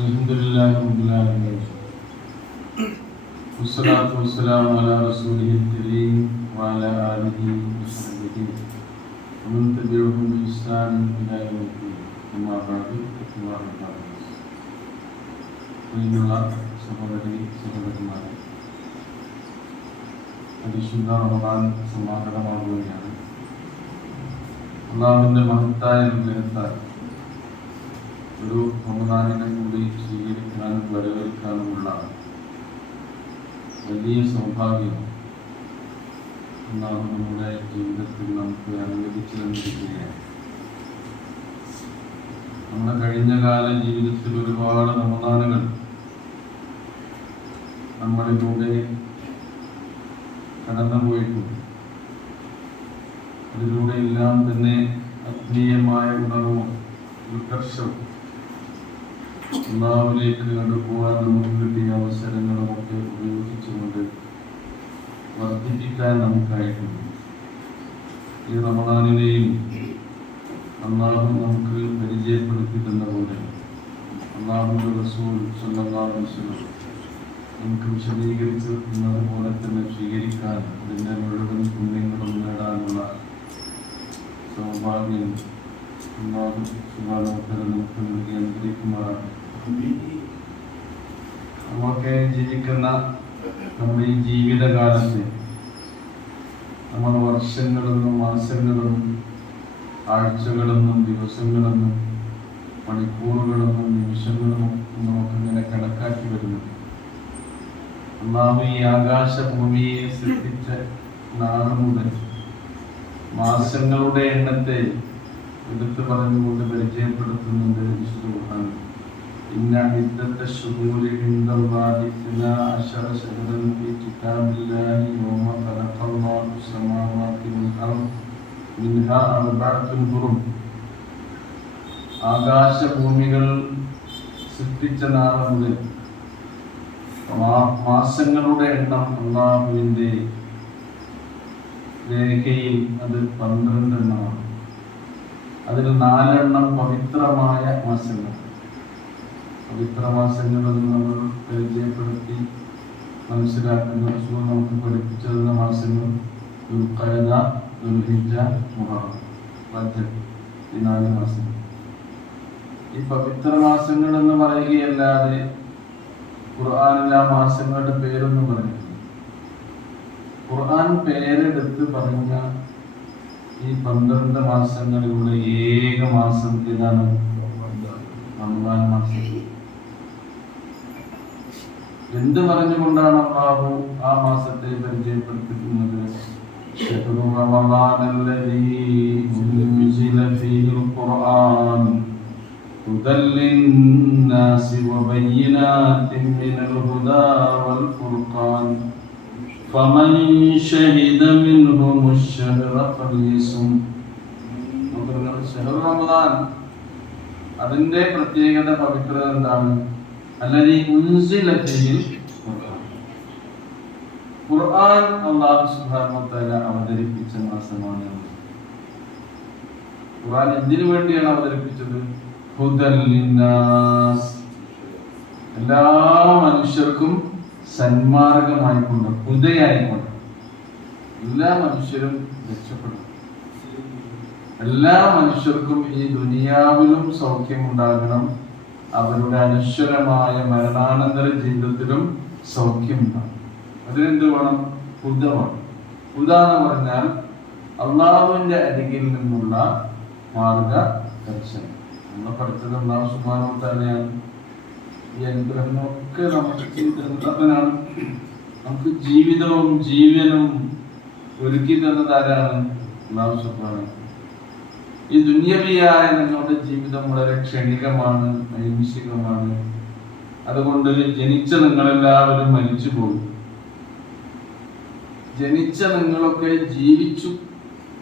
അൽഹംദുലില്ലാഹി റബ്ബിൽ ആലമീൻ വസ്സലാത്തു വസ്സലാമു അലാ റസൂലിഹിൽ കരീം വഅലാ ആലിഹി വസഹ്ബിഹി വമൻ തബിഅഹും ബിഇഹ്സാൻ ഇലാ യൗമിദ്ദീൻ. അമ്മാ ബഅദ്. പ്രിയമുള്ള സഹോദരന്മാരെ, പരിശുദ്ധ റമദാൻ സമാഗതമാകുകയാണ്. അല്ലാഹുവിന്റെ മഹത്തായ അനുഗ്രഹത്താൽ ഒരു റമദാനിനെ കൂടി സ്വീകരിക്കാനും വരവേൽക്കാനുമുള്ള വലിയ സൗഭാഗ്യം അല്ലാഹു നമ്മുടെ ജീവിതത്തിൽ നമുക്ക് അനുവദിച്ചു തന്നിരിക്കുകയാണ്. നമ്മുടെ കഴിഞ്ഞ കാല ജീവിതത്തിൽ ഒരുപാട് റമദാനുകൾ നമ്മളിലൂടെ കടന്നുപോയിട്ടുണ്ട്. അതിലൂടെ എല്ലാം തന്നെ ആത്മീയമായ ഉണർവും ഉത്കർഷവും അല്ലാഹുവിലേക്ക് അടുക്കുവാൻ നമുക്ക് കിട്ടിയ അവസരങ്ങളുമൊക്കെ ഉപയോഗിച്ചുകൊണ്ട് വർദ്ധിപ്പിക്കാൻ നമുക്കായിട്ടുണ്ട്. ഈ റമദാനിനെയും അല്ലാഹു നമുക്ക് പരിചയപ്പെടുത്തി തന്ന പോലെ അല്ലാഹുവിന്റെ റസൂൽ സ്വല്ലല്ലാഹു അലൈഹി വസല്ലം നമുക്ക് വിശദീകരിച്ച് എന്നതുപോലെ തന്നെ സ്വീകരിക്കാൻ അതിൻ്റെ മുഴുവൻ പുണ്യങ്ങളും നേടാനുള്ള സൗഭാഗ്യം അല്ലാഹു സുബ്ഹാനഹു വ തആല നമുക്ക് നൽകി അനുഗ്രഹിക്കുമാറാണ്. നമ്മളൊക്കെ ജീവിക്കുന്ന നമ്മുടെ ഈ ജീവിതകാലത്ത് നമ്മൾ വർഷങ്ങളെന്നും മാസങ്ങളെന്നും ആഴ്ചകളെന്നും ദിവസങ്ങളെന്നും മണിക്കൂറുകളെന്നും നിമിഷങ്ങളെന്നും നമുക്കിങ്ങനെ കണക്കാക്കി വരുന്നു. അല്ലാഹു ഈ ആകാശഭൂമിയെ സൃഷ്ടിച്ച നാൾ മുതൽ മാസങ്ങളുടെ എണ്ണത്തെ എടുത്തു പറഞ്ഞുകൊണ്ട് പരിചയപ്പെടുത്തുന്നുണ്ട് വിശുദ്ധ ഖുർആൻ. ഇന്ന ഇദ്ദത്ത ശുഹൂരി ഇൻദല്ലാഹി 12 ശഹ്റൻ ഫീ കിതാബില്ലാഹി യൗമ ഖലഖല്ലാഹു സ്സമാവാതി വൽ അർദ് മിൻഹാ അർബഅത്തുൻ ഹുറും. ആകാശഭൂമികൾ സൃഷ്ടിച്ച നാൾ മുതൽ മാസങ്ങളുടെ എണ്ണം അല്ലാഹുവിന്റെ രേഖയിൽ അത് 12 എണ്ണമാണ്. അതിൽ 4 എണ്ണം പവിത്രമായ മാസങ്ങൾ. പവിത്ര മാസങ്ങൾ എന്ന് നമ്മൾ പരിചയപ്പെടുത്തി മനസ്സിലാക്കുന്ന റസൂൽ നമുക്ക് പഠിപ്പിച്ചു തന്ന മാസങ്ങൾ ദുൽഖഅദ, ദുൽഹിജ്ജ, മുഹറം, റജബ്, ഈ 4 മാസങ്ങൾ. ഈ പവിത്ര മാസങ്ങൾ എന്ന് പറയുകയല്ലാതെ ഖുർആനിൽ ആ മാസങ്ങളുടെ പേരൊന്നും പറഞ്ഞിട്ടില്ല. ഖുർആൻ പേരെടുത്ത് പറഞ്ഞ ഈ 12 മാസങ്ങളിലൂടെ ഏക മാസം ഏതാണ്? റമദാൻ മാസം. എന്ത് പറഞ്ഞുകൊണ്ടാണ് അല്ലാഹു ആ മാസത്തെ പരിചയപ്പെടുത്തുന്നത്? ശഹ്റു റമദാനല്ലദീ ഉൻസില ഫീഹിൽ ഖുർആൻ ഹുദൽ ലിന്നാസി വബയ്യിനാത്തിൻ മിനൽ ഹുദാ വൽ ഫുർഖാൻ ഫമൻ ശഹിദ മിൻഹുമുശ് ശഹ്റ ഫൽയസും. ശഹ്റു റമദാൻ, അതിന്റെ പ്രത്യേകത, പവിത്രത എന്താണ്? അല്ലദീ ഉൻസില ഫീഹിൽ ഖുർആൻ. ഖുർആൻ അല്ലാഹു സുബ്ഹാനഹു വ തആല അവതരിപ്പിച്ച മാസമാണ്. ഖുർആൻ എന്തിനു വേണ്ടിയാണ് അവതരിപ്പിച്ചത്? ഹുദൽ ലിന്നാസ്, എല്ലാ മനുഷ്യർക്കും സന്മാർഗമായിക്കൊണ്ട്, ഹുദയായിക്കൊണ്ട് എല്ലാ മനുഷ്യരും രക്ഷപ്പെടും. എല്ലാ മനുഷ്യർക്കും ഈ ദുനിയാവിലും സൗഖ്യമുണ്ടാകണം, അവരുടെ അനശ്വരമായ മരണാനന്തര ജീവിതത്തിലും സൗഖ്യമുണ്ടാകും. അതിനെന്ത് വേണം? ഹുദ വേണം. ഹുദ എന്ന് പറഞ്ഞാൽ അള്ളാഹുവിന്റെ അരികിൽ നിന്നുള്ള മാർഗദർശനം. നമ്മൾ പഠിച്ചത് അല്ലാഹു സുബ്ഹാനഹു വ തആലയാണ്. ഈ അനുഗ്രഹങ്ങളൊക്കെ നമുക്ക് തന്നവനാണ്. നമുക്ക് ജീവിതവും ജീവനും ഒരുക്കി തന്നത് ആരാണ്? അല്ലാഹു സുബ്ഹാനഹു. ഈ ദുന്യവിയായ നിങ്ങളുടെ ജീവിതം വളരെ ക്ഷണികമാണ്, നൈമിഷികമാണ്. അതുകൊണ്ട് ജനിച്ച നിങ്ങളെല്ലാവരും മരിച്ചു പോകും. ജനിച്ച നിങ്ങളൊക്കെ ജീവിച്ചു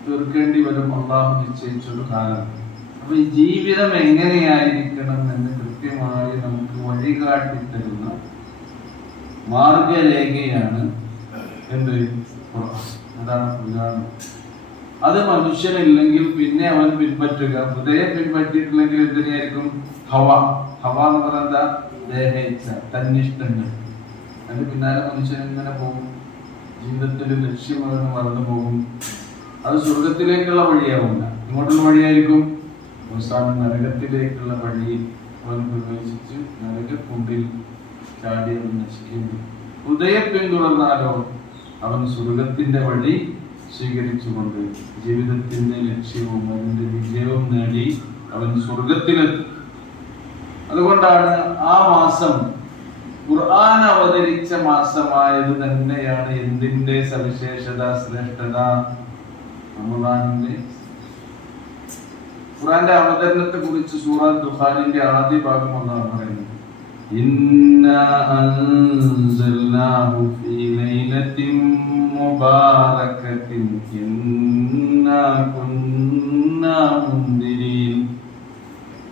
തീർക്കേണ്ടി വരും. അല്ലാഹു നിശ്ചയിച്ചൊരു കാലം. അപ്പൊ ഈ ജീവിതം എങ്ങനെയായിരിക്കണം എന്ന് കൃത്യമായി നമുക്ക് വഴികാട്ടി തരുന്ന മാർഗരേഖയാണ് എന്ത്? ഖുർആൻ. അതാണ് ഖുർആൻ. അത് മനുഷ്യനില്ലെങ്കിൽ പിന്നെ അവൻ പിൻപറ്റുക. ഹൃദയം പിൻപറ്റിയിട്ടില്ലെങ്കിൽ എന്തിനായിരിക്കും? ഹവ. ഹവ എന്ന് പറഞ്ഞാൽ ദേഹേച്ഛ, തന്നിഷ്ടങ്ങൾ, അതിന്റെ പിന്നാലെ മനുഷ്യൻ ഇങ്ങനെ പോകും. ജീവിതത്തിന്റെ ലക്ഷ്യം അവന് മറന്നു പോകും. അത് സ്വർഗത്തിലേക്കുള്ള വഴിയാവില്ല, ഇങ്ങോട്ടുള്ള വഴിയായിരിക്കും. അവസാനം നരകത്തിലേക്കുള്ള വഴിയിൽ അവൻ പ്രവേശിച്ച് നരകക്കുണ്ടിൽ ചാടി അവൻ നശിക്കേണ്ടി. ഹൃദയം പിന്തുടർന്നാലോ അവൻ സ്വർഗത്തിന്റെ വഴി സ്വീകരിച്ചുകൊണ്ട് ജീവിതത്തിന്റെ ലക്ഷ്യവും അതിന്റെ വിജയവും നേടി അവൻ സ്വർഗത്തിലെത്തും. അതുകൊണ്ടാണ് ആ മാസം ഖുർആൻ അവതരിച്ച മാസമായത് തന്നെയാണ്. എന്തിന്റെ സവിശേഷത, ശ്രേഷ്ഠത? റമദാനിന്റെ. ഖുർആന്റെ അവതരണത്തെ കുറിച്ച് സൂറ ദുഖാനിന്റെ ആദ്യ ഭാഗം ഒന്നാണ് പറയുന്നത്. ഇന്നാ അൻസൽനാഹു ഫീ ലൈലത്തിൻ മുബാറകത്തിൻ ഇന്നാ കുന്നാ മുൻദിരീൻ.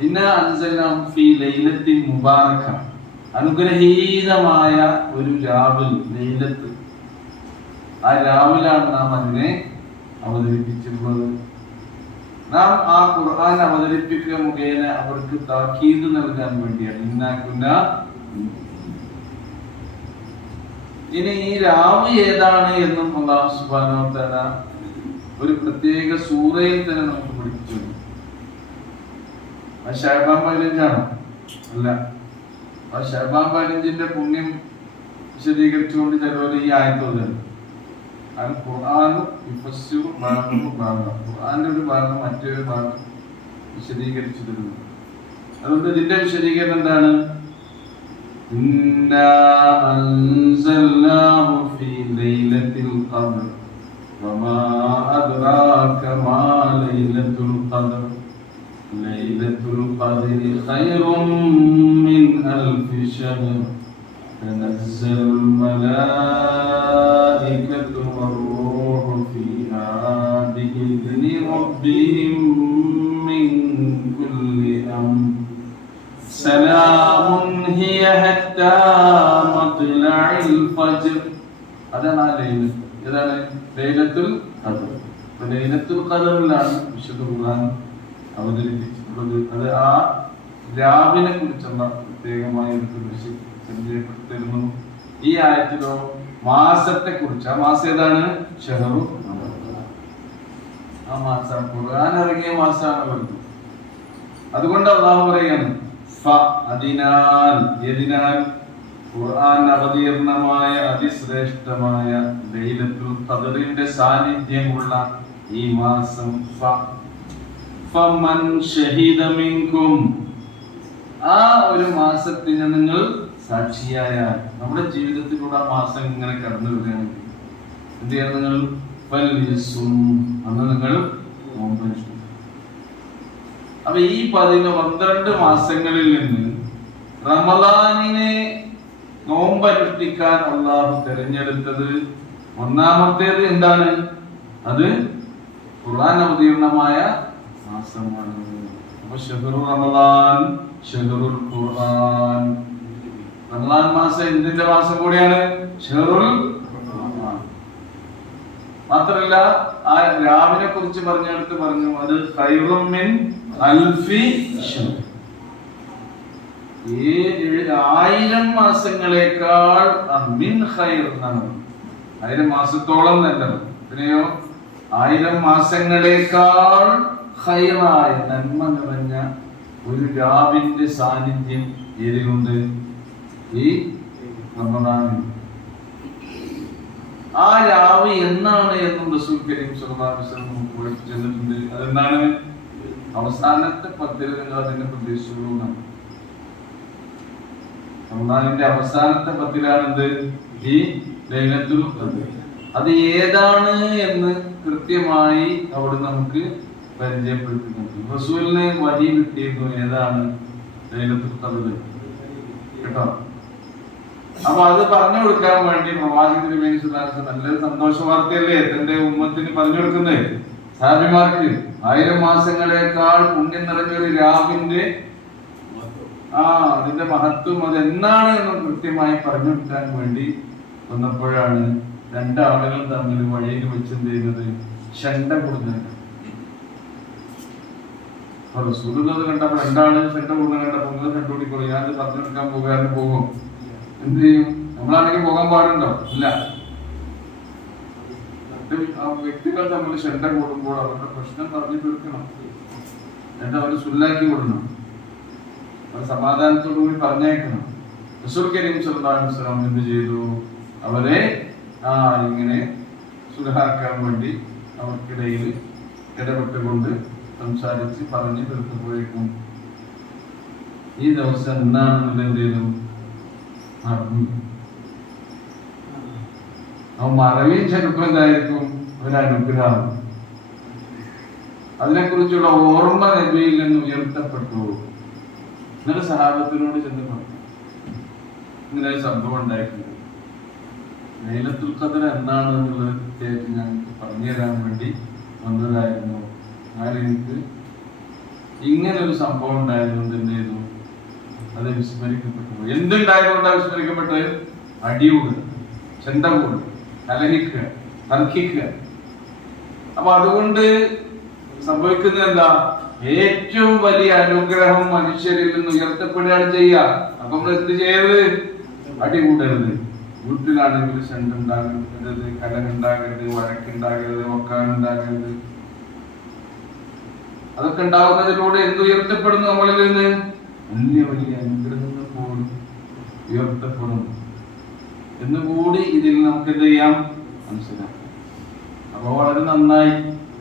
ഇന്നാ അൻസൽനാഹു ഫീ ലൈലത്തിൻ മുബാറക, അനുഗ്രഹീതമായ ഒരു രാവിൽ, ലൈലത്ത്. ആ രാവിലാണ് നാം അതിനെ അവതരിപ്പിച്ചിട്ടുള്ളത്. നാം ആ ഖുർആൻ അവതരിപ്പിക്കുക മുഖേന അവർക്ക് താക്കീത് നൽകാൻ വേണ്ടിയാണ്. ഇനി ഈ രാവ് ഏതാണ് എന്നും അല്ലാഹു സുബ്ഹാനഹു വ തആല ഒരു പ്രത്യേക സൂറയിൽ തന്നെ നമുക്ക് പഠിപ്പിച്ചു. ആ ശഅബാൻ 15 അല്ല, ആ ശഅബാൻ 15ന്റെ പുണ്യം വിശദീകരിച്ചുകൊണ്ട് ചിലവർ ഈ ആയത്തോതാണ് ഖുർആന്റെ ഒരു ഭാഗം മറ്റൊരു ഭാഗം വിശദീകരിച്ചു തരുന്നു. അതുകൊണ്ട് ഇതിന്റെ വിശദീകരണം എന്താണ്? ഇന്നാ അൻസൽനാഹു ഫീ ലൈലത്തിൽ ഖദ്ർ വമാ അദ്റാക മാ ലൈലത്തുൽ ഖദ്ർ ലൈലത്തുൽ ഖദ്രി ഖൈറും മിൻ അൽഫി ശഹർ تنزل الملائكة والروح فيها بإذن ربهم من كل أمر سلام هي حتى مطلع الفجر. അതാണ് ആ ലൈലത്ത്. ഏതാണ്? ലൈലത്തുൽ ഖദ്ർ. ലൈലത്തുൽ ഖദ്റിലാണ് വിശുദ്ധ ഖുർആൻ അവതരിപ്പിച്ചിട്ടുള്ളത്. അത് ആ രാവിനെ കുറിച്ചുള്ള പ്രത്യേകമായ ഒരു പരിചയപ്പെടുത്തിരുന്നു. ഈ ആയത്തിലോ മാസത്തെ കുറിച്ച്. ആ മാസം ഏതാണ്? ഷഹറു. ആ മാസം ഖുർആൻ ഇറങ്ങിയ മാസമാണ് വരുന്നത്. അതുകൊണ്ട് അല്ലാഹു പറയാണ് അതിനാൽ, ഏതിനാൽ? ഖുർആൻ അവതീർണമായ അതിശ്രേഷ്ഠമായ ലൈലത്തുൽ ഖദ്റിന്റെ സാന്നിധ്യമുള്ള ഈ മാസം. ഫമൻ ഷഹിദ മിൻകും, ആ ഒരു മാസത്തിന് നിങ്ങൾ സാക്ഷിയായാൽ, നമ്മുടെ ജീവിതത്തിലൂടെ ആ മാസം ഇങ്ങനെ കടന്നു വരികയാണെങ്കിൽ എന്ത് ചെയ്യണം? നിങ്ങൾ അന്ന് നിങ്ങൾ നോമ്പനുഷ്ഠിക്കും. അപ്പൊ ഈ 12 മാസങ്ങളിൽ നിന്ന് റമദാനിനെ നോമ്പനുഷ്ഠിക്കാൻ അല്ലാഹു തിരഞ്ഞെടുത്തത് ഒന്നാമത്തേത് എന്താണ്? അത് ഖുർആൻ അവതീർണമായ മാസമാണ്. അപ്പൊ ഷഹ്റു റമദാൻ, ഷഹ്റുൽ ഖുർആൻ. റമദാൻ മാസം എന്തിന്റെ മാസം കൂടിയാണ്? ഷഹ്റുൽ ഖുർആൻ. മാത്രമല്ല ആ രാവിനെ കുറിച്ച് പറഞ്ഞെടുത്ത് പറഞ്ഞു അത് ഖൈറും മിൻ അൽഫി ശഹർ, 1000 മാസങ്ങളെക്കാൾ മിൻ ഖൈർ എന്നാണ്. 1000 മാസത്തോളം നല്ലത്. പിന്നെയോ 1000 മാസങ്ങളെക്കാൾ ഖൈറായ നന്മ നിറഞ്ഞ ഒരു രാവിന്റെ സാന്നിധ്യം ഏതിലുണ്ട്? ഈ റമദാനിൽ. ആ രാവ് എന്നാണ് എന്നും റസൂൽ കരീം സ്വല്ലല്ലാഹു അലൈഹി വസല്ലം പഠിപ്പിച്ചിട്ടുണ്ട്. അതെന്താണ്? അവസാനത്തെ 10 നിങ്ങൾ അതിനെ പ്രതീക്ഷിച്ചുള്ളൂ. റമദാനിന്റെ അവസാനത്തെ 10 ഈ ലൈലത്തുൽ ഖദ്ർ. അത് ഏതാണ് എന്ന് കൃത്യമായി അവിടെ നമുക്ക് പരിചയപ്പെടുത്തുന്നുണ്ട്. റസൂലിന് വഹി കിട്ടിയിരുന്നു ഏതാണ് ലൈലത്തുൽ ഖദ്ർ കേട്ടോ. അപ്പൊ അത് പറഞ്ഞു കൊടുക്കാൻ വേണ്ടി പ്രവാചകൻ നല്ലൊരു സന്തോഷ വാർത്തയല്ലേ തന്റെ ഉമ്മത്തിന് പറഞ്ഞു കൊടുക്കുന്നത്. സാബിമാർക്ക് 1000 മാസങ്ങളെക്കാൾ പുണ്യം നിറഞ്ഞൊരു രാവിന്റെ അതിന്റെ മഹത്വം അതെന്നാണ് എന്ന് കൃത്യമായി പറഞ്ഞു കൊടുക്കാൻ വേണ്ടി വന്നപ്പോഴാണ് 2 ആളുകൾ തമ്മിൽ വഴിയിൽ വെച്ചെന്ത് ചെയ്യുന്നത്? ഷണ്ട കൊടുക്കുന്നത്. റസൂലുള്ളത് കണ്ടപ്പോ രണ്ടാള് സെന്റർ കൂടുന്ന കണ്ടപ്പോ നിങ്ങൾ സെന്റർ കൂടിക്കോളൂ, ഞാൻ പറഞ്ഞെടുക്കാൻ പോകാതെ പോകും. എന്ത് ചെയ്യും? നമ്മളാണെങ്കിൽ പോകാൻ പാടുണ്ടോ? ഇല്ല. വ്യക്തികൾ തമ്മിൽ സെന്റർ കൂടുമ്പോൾ അവരുടെ പ്രശ്നം പറഞ്ഞു തീർക്കണം, എന്നിട്ട് അവര് സുല്ലാക്കി കൊടുക്കണം, അവർ സമാധാനത്തോടു കൂടി പറഞ്ഞേക്കണം. റസൂൽ കരീം സല്ലല്ലാഹു അലൈഹി വസല്ലം എന്ത് ചെയ്തു? അവരെ ഇങ്ങനെ സുലഹാക്കാൻ വേണ്ടി അവർക്കിടയിൽ ഇടപെട്ടുകൊണ്ട് സംസാരിച്ച് പറഞ്ഞ് തീർത്തുപോയേക്കും. ഈ ദിവസം എന്നാണെന്നുള്ള എന്ത് ചെയ്തു? മറവിയും ചെറുപ്പം എന്തായിരിക്കും? ഒരനുഗ്രഹം. അതിനെക്കുറിച്ചുള്ള ഓർമ്മ നബിയിൽ നിന്ന് ഉയർത്തപ്പെട്ടു. എന്നിട്ട് സഹാബത്തിനോട് ചെന്ന് പറഞ്ഞു, ഇങ്ങനെ ഒരു സംഭവം ഉണ്ടായിട്ടുണ്ട്. ലൈലത്തുൽ ഖദ്ർ എന്നാണ് എന്നുള്ളത് കൃത്യമായിട്ട് ഞാൻ പറഞ്ഞു തരാൻ വേണ്ടി വന്നതായിരുന്നു. എനിക്ക് ഇങ്ങനെ ഒരു സംഭവം ഉണ്ടായതുകൊണ്ട് എന്ത് ചെയ്തു? അത് വിസ്മരിക്കപ്പെട്ടു. എന്തുണ്ടായതുകൊണ്ടാണ് വിസ്മരിക്കപ്പെട്ടത്? അടിയൂട്, ചെണ്ടകൂട്, കലഹിക്കുക, തർക്കിക്കുക. അപ്പൊ അതുകൊണ്ട് സംഭവിക്കുന്നത് എന്താ? ഏറ്റവും വലിയ അനുഗ്രഹം മനുഷ്യരിൽ നിന്ന് ഉയർത്തപ്പെടുകയാണ് ചെയ്യുക. അപ്പൊ നമ്മൾ എന്ത് ചെയ്യരുത്? അടികൂടരുത്. വീട്ടിലാണെങ്കിൽ ചെണ്ട ഉണ്ടാകരുത്, കലഹുണ്ടാകരുത്, വഴക്കുണ്ടാകരുത്, വക്കാനുണ്ടാകരുത്. അതൊക്കെ ഉണ്ടാവുന്നതിലൂടെ എന്തുയർത്തപ്പെടുന്നു? നമ്മളിൽ നിന്ന് വലിയ വലിയ അനുഗ്രഹങ്ങൾ പോലും ഉയർത്തപ്പെടും എന്നുകൂടി ഇതിൽ നമുക്ക് എന്ത് ചെയ്യാം? മനസ്സിലാക്കാം. അപ്പൊ വളരെ നന്നായി.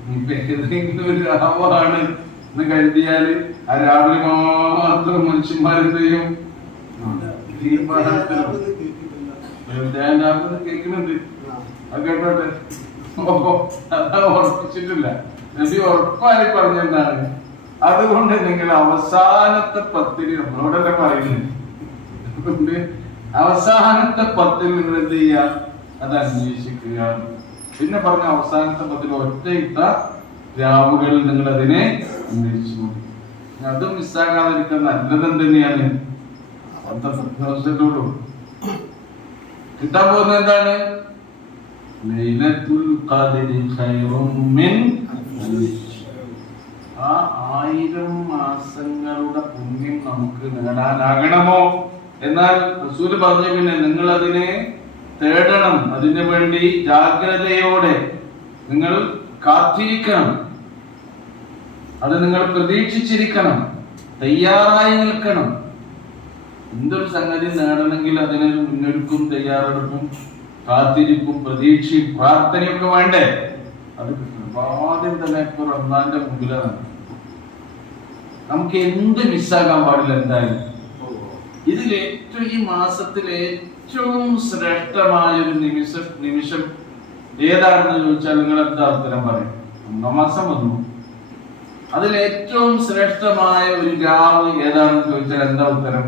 ഏതെങ്കിലും ഒരു രാവാണ് എന്ന് കരുതിയാല് ആ രാവിലെ മാത്രം മനുഷ്യന്മാരെന്ത് ചെയ്യും? കേൾക്കുന്നുണ്ട്, അത് കേട്ടോട്ടെ. അതാ ഉറപ്പിച്ചിട്ടില്ല. നബി ഉറപ്പായി പറഞ്ഞെന്താണ്? അതുകൊണ്ട് നിങ്ങൾ അവസാനത്തെ 10 നമ്മളോടല്ലേ പറയുന്നത്, അതുകൊണ്ട് അവസാനത്തെ 10 നിങ്ങൾ എന്ത് ചെയ്യുക? അത് അന്വേഷിക്കുക. പിന്നെ പറഞ്ഞ അവസാനത്തെ 10 ഒറ്റയിട്ട രാവുകളിൽ നിങ്ങൾ അതിനെ അന്വേഷിച്ചു നോക്കി. അത് മിസ്സാകാതിരിക്കാൻ നല്ലത് തന്നെയാണ്. ദിവസത്തോളൂ കിട്ടാൻ പോകുന്നത് എന്താണ്? ലൈലത്തുൽ ഖദ്രി ഖൈറും മിൻ ആ 1000 മാസങ്ങളുടെ പുണ്യം നമുക്ക് നേടാനാകണമോ? എന്നാൽ റസൂല് പറഞ്ഞു, പിന്നെ നിങ്ങൾ അതിനെ തേടണം. അതിനു വേണ്ടി ജാഗ്രതയോടെ നിങ്ങൾ കാത്തിരിക്കണം. അത് നിങ്ങൾ പ്രതീക്ഷിച്ചിരിക്കണം, തയ്യാറായി നിൽക്കണം. എന്തൊരു സംഗതി നേടണമെങ്കിൽ അതിനൊരു മുന്നൊരുക്കും, തയ്യാറെടുപ്പും, കാത്തിരിപ്പും, പ്രതീക്ഷയും, പ്രാർത്ഥനയൊക്കെ വേണ്ടേ? അത് ആദ്യം തന്നെ ഇപ്പൊ റമദാന്റെ മുമ്പിലാണ്. നമുക്ക് എന്ത് മിസ്സാകാൻ പാടില്ല. എന്തായാലും ഇതിൽ ഏറ്റവും ഈ മാസത്തിൽ ഏറ്റവും ശ്രേഷ്ഠമായ ഒരു നിമിഷം ഏതാണെന്ന് ചോദിച്ചാൽ നിങ്ങൾ എന്താ ഉത്തരം പറയും? മാസം വന്നു. അതിൽ ഏറ്റവും ശ്രേഷ്ഠമായ ഒരു രാവ് ഏതാണെന്ന് ചോദിച്ചാൽ എന്താ ഉത്തരം?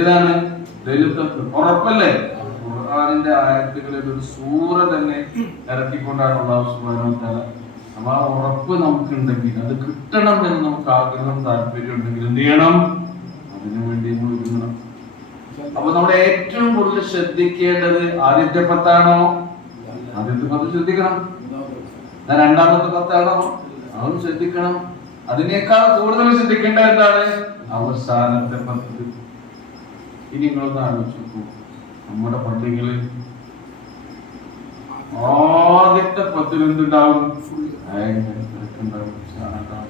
ഏതാണ്? ഉറപ്പല്ലേ? ഖുർആനിന്റെ ആയത്തുകളിൽ ഒരു സൂറ തന്നെ ഇറക്കിക്കൊണ്ടാണ് അല്ലാഹു സുബ്ഹാനഹു വ തആല. അപ്പൊ ആ ഉറപ്പ് നമുക്കുണ്ടെങ്കിൽ, അത് കിട്ടണം എന്ന് നമുക്ക് ആഗ്രഹം, താല്പര്യം ഉണ്ടെങ്കിൽ എന്ത് ചെയ്യണം? അതിനു വേണ്ടി നമ്മൾ ഒരുങ്ങണം. അപ്പൊ നമ്മൾ ഏറ്റവും കൂടുതൽ ശ്രദ്ധിക്കേണ്ടത് ആദ്യത്തെ 10 ആദ്യത്തെ 10 ശ്രദ്ധിക്കണം. രണ്ടാമത്തെ 10 അതും ശ്രദ്ധിക്കണം. അതിനേക്കാൾ കൂടുതൽ ശ്രദ്ധിക്കേണ്ടത് എന്താണ്? അവസാനത്തെ 10. ഇനി നിങ്ങളൊന്ന് ആലോചിച്ചു, നമ്മുടെ പള്ളികളിൽ ആദ്യത്തെ 10 എന്തുണ്ടാവും?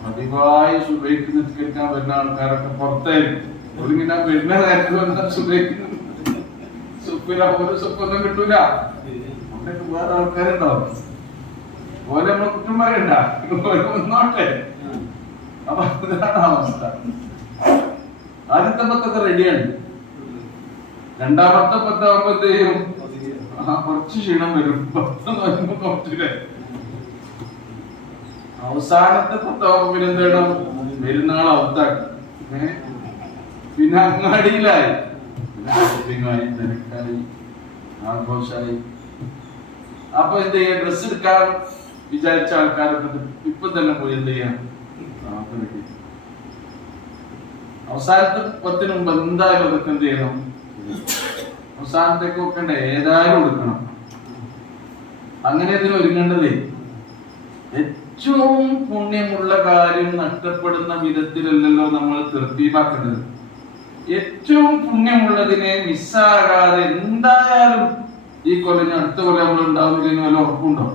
പതിവായി സുബൈക്ക് നിസ്കരിക്കാൻ വരുന്ന ആൾക്കാരൊക്കെ പുറത്തായിരിക്കും. ഒരിങ്ങനെ വരുന്ന നേരത്തെ വന്ന സുബൈക്ക് ഒരു സുപ്പൊന്നും കിട്ടൂല. അവിടെയൊക്കെ വേറെ ആൾക്കാരുണ്ടാവും. ഓരോ നമ്മൾ കുറ്റം പറയണ്ട, ഒന്നോട്ടെ. അപ്പൊ ഇതാണ് അവസ്ഥ. ആദ്യത്തെ 10 റെഡിയാണ്. രണ്ടാമത്തെ 10 ആകുമ്പോഴത്തേക്കും കുറച്ച് ക്ഷീണം വരും. 10 നോക്കുമ്പോ കുറച്ചില്ലേ. അവസാനത്തെ 10 ആകുമ്പോ പിന്നെ എന്താണ്? പെരുന്നാൾ അവത്താക്കി, പിന്നെ അങ്ങാടിയിലായി, ഷോപ്പിംഗായി, തിരക്കായി, ആഘോഷായി. അപ്പൊ എന്ത് ചെയ്യാ? ഡ്രസ് എടുക്കാൻ വിചാരിച്ച ആൾക്കാരൊക്കെ ഇപ്പൊ തന്നെ പോയി എന്ത് ചെയ്യാം? അവസാനത്തെ 10 മുമ്പ് എന്തായാലും അതൊക്കെ എന്ത് ചെയ്യണം? അവസാനത്തേക്ക് വെക്കണ്ടേ? ഏതായാലും എടുക്കണം. അങ്ങനെ ഇതിന് ഒരുങ്ങേണ്ടതേ. ഏറ്റവും പുണ്യമുള്ള കാര്യം നഷ്ടപ്പെടുന്ന വിധത്തിലല്ലല്ലോ നമ്മൾ തൃപ്തിയാക്കേണ്ടത്. ഏറ്റവും പുണ്യമുള്ളതിനെ മിസ്സാകാതെ എന്തായാലും ഈ കൊല്ലം അടുത്ത കൊല്ലം നമ്മൾ ഉണ്ടാവില്ലെന്ന് വല്ല ഉറപ്പുണ്ടോ?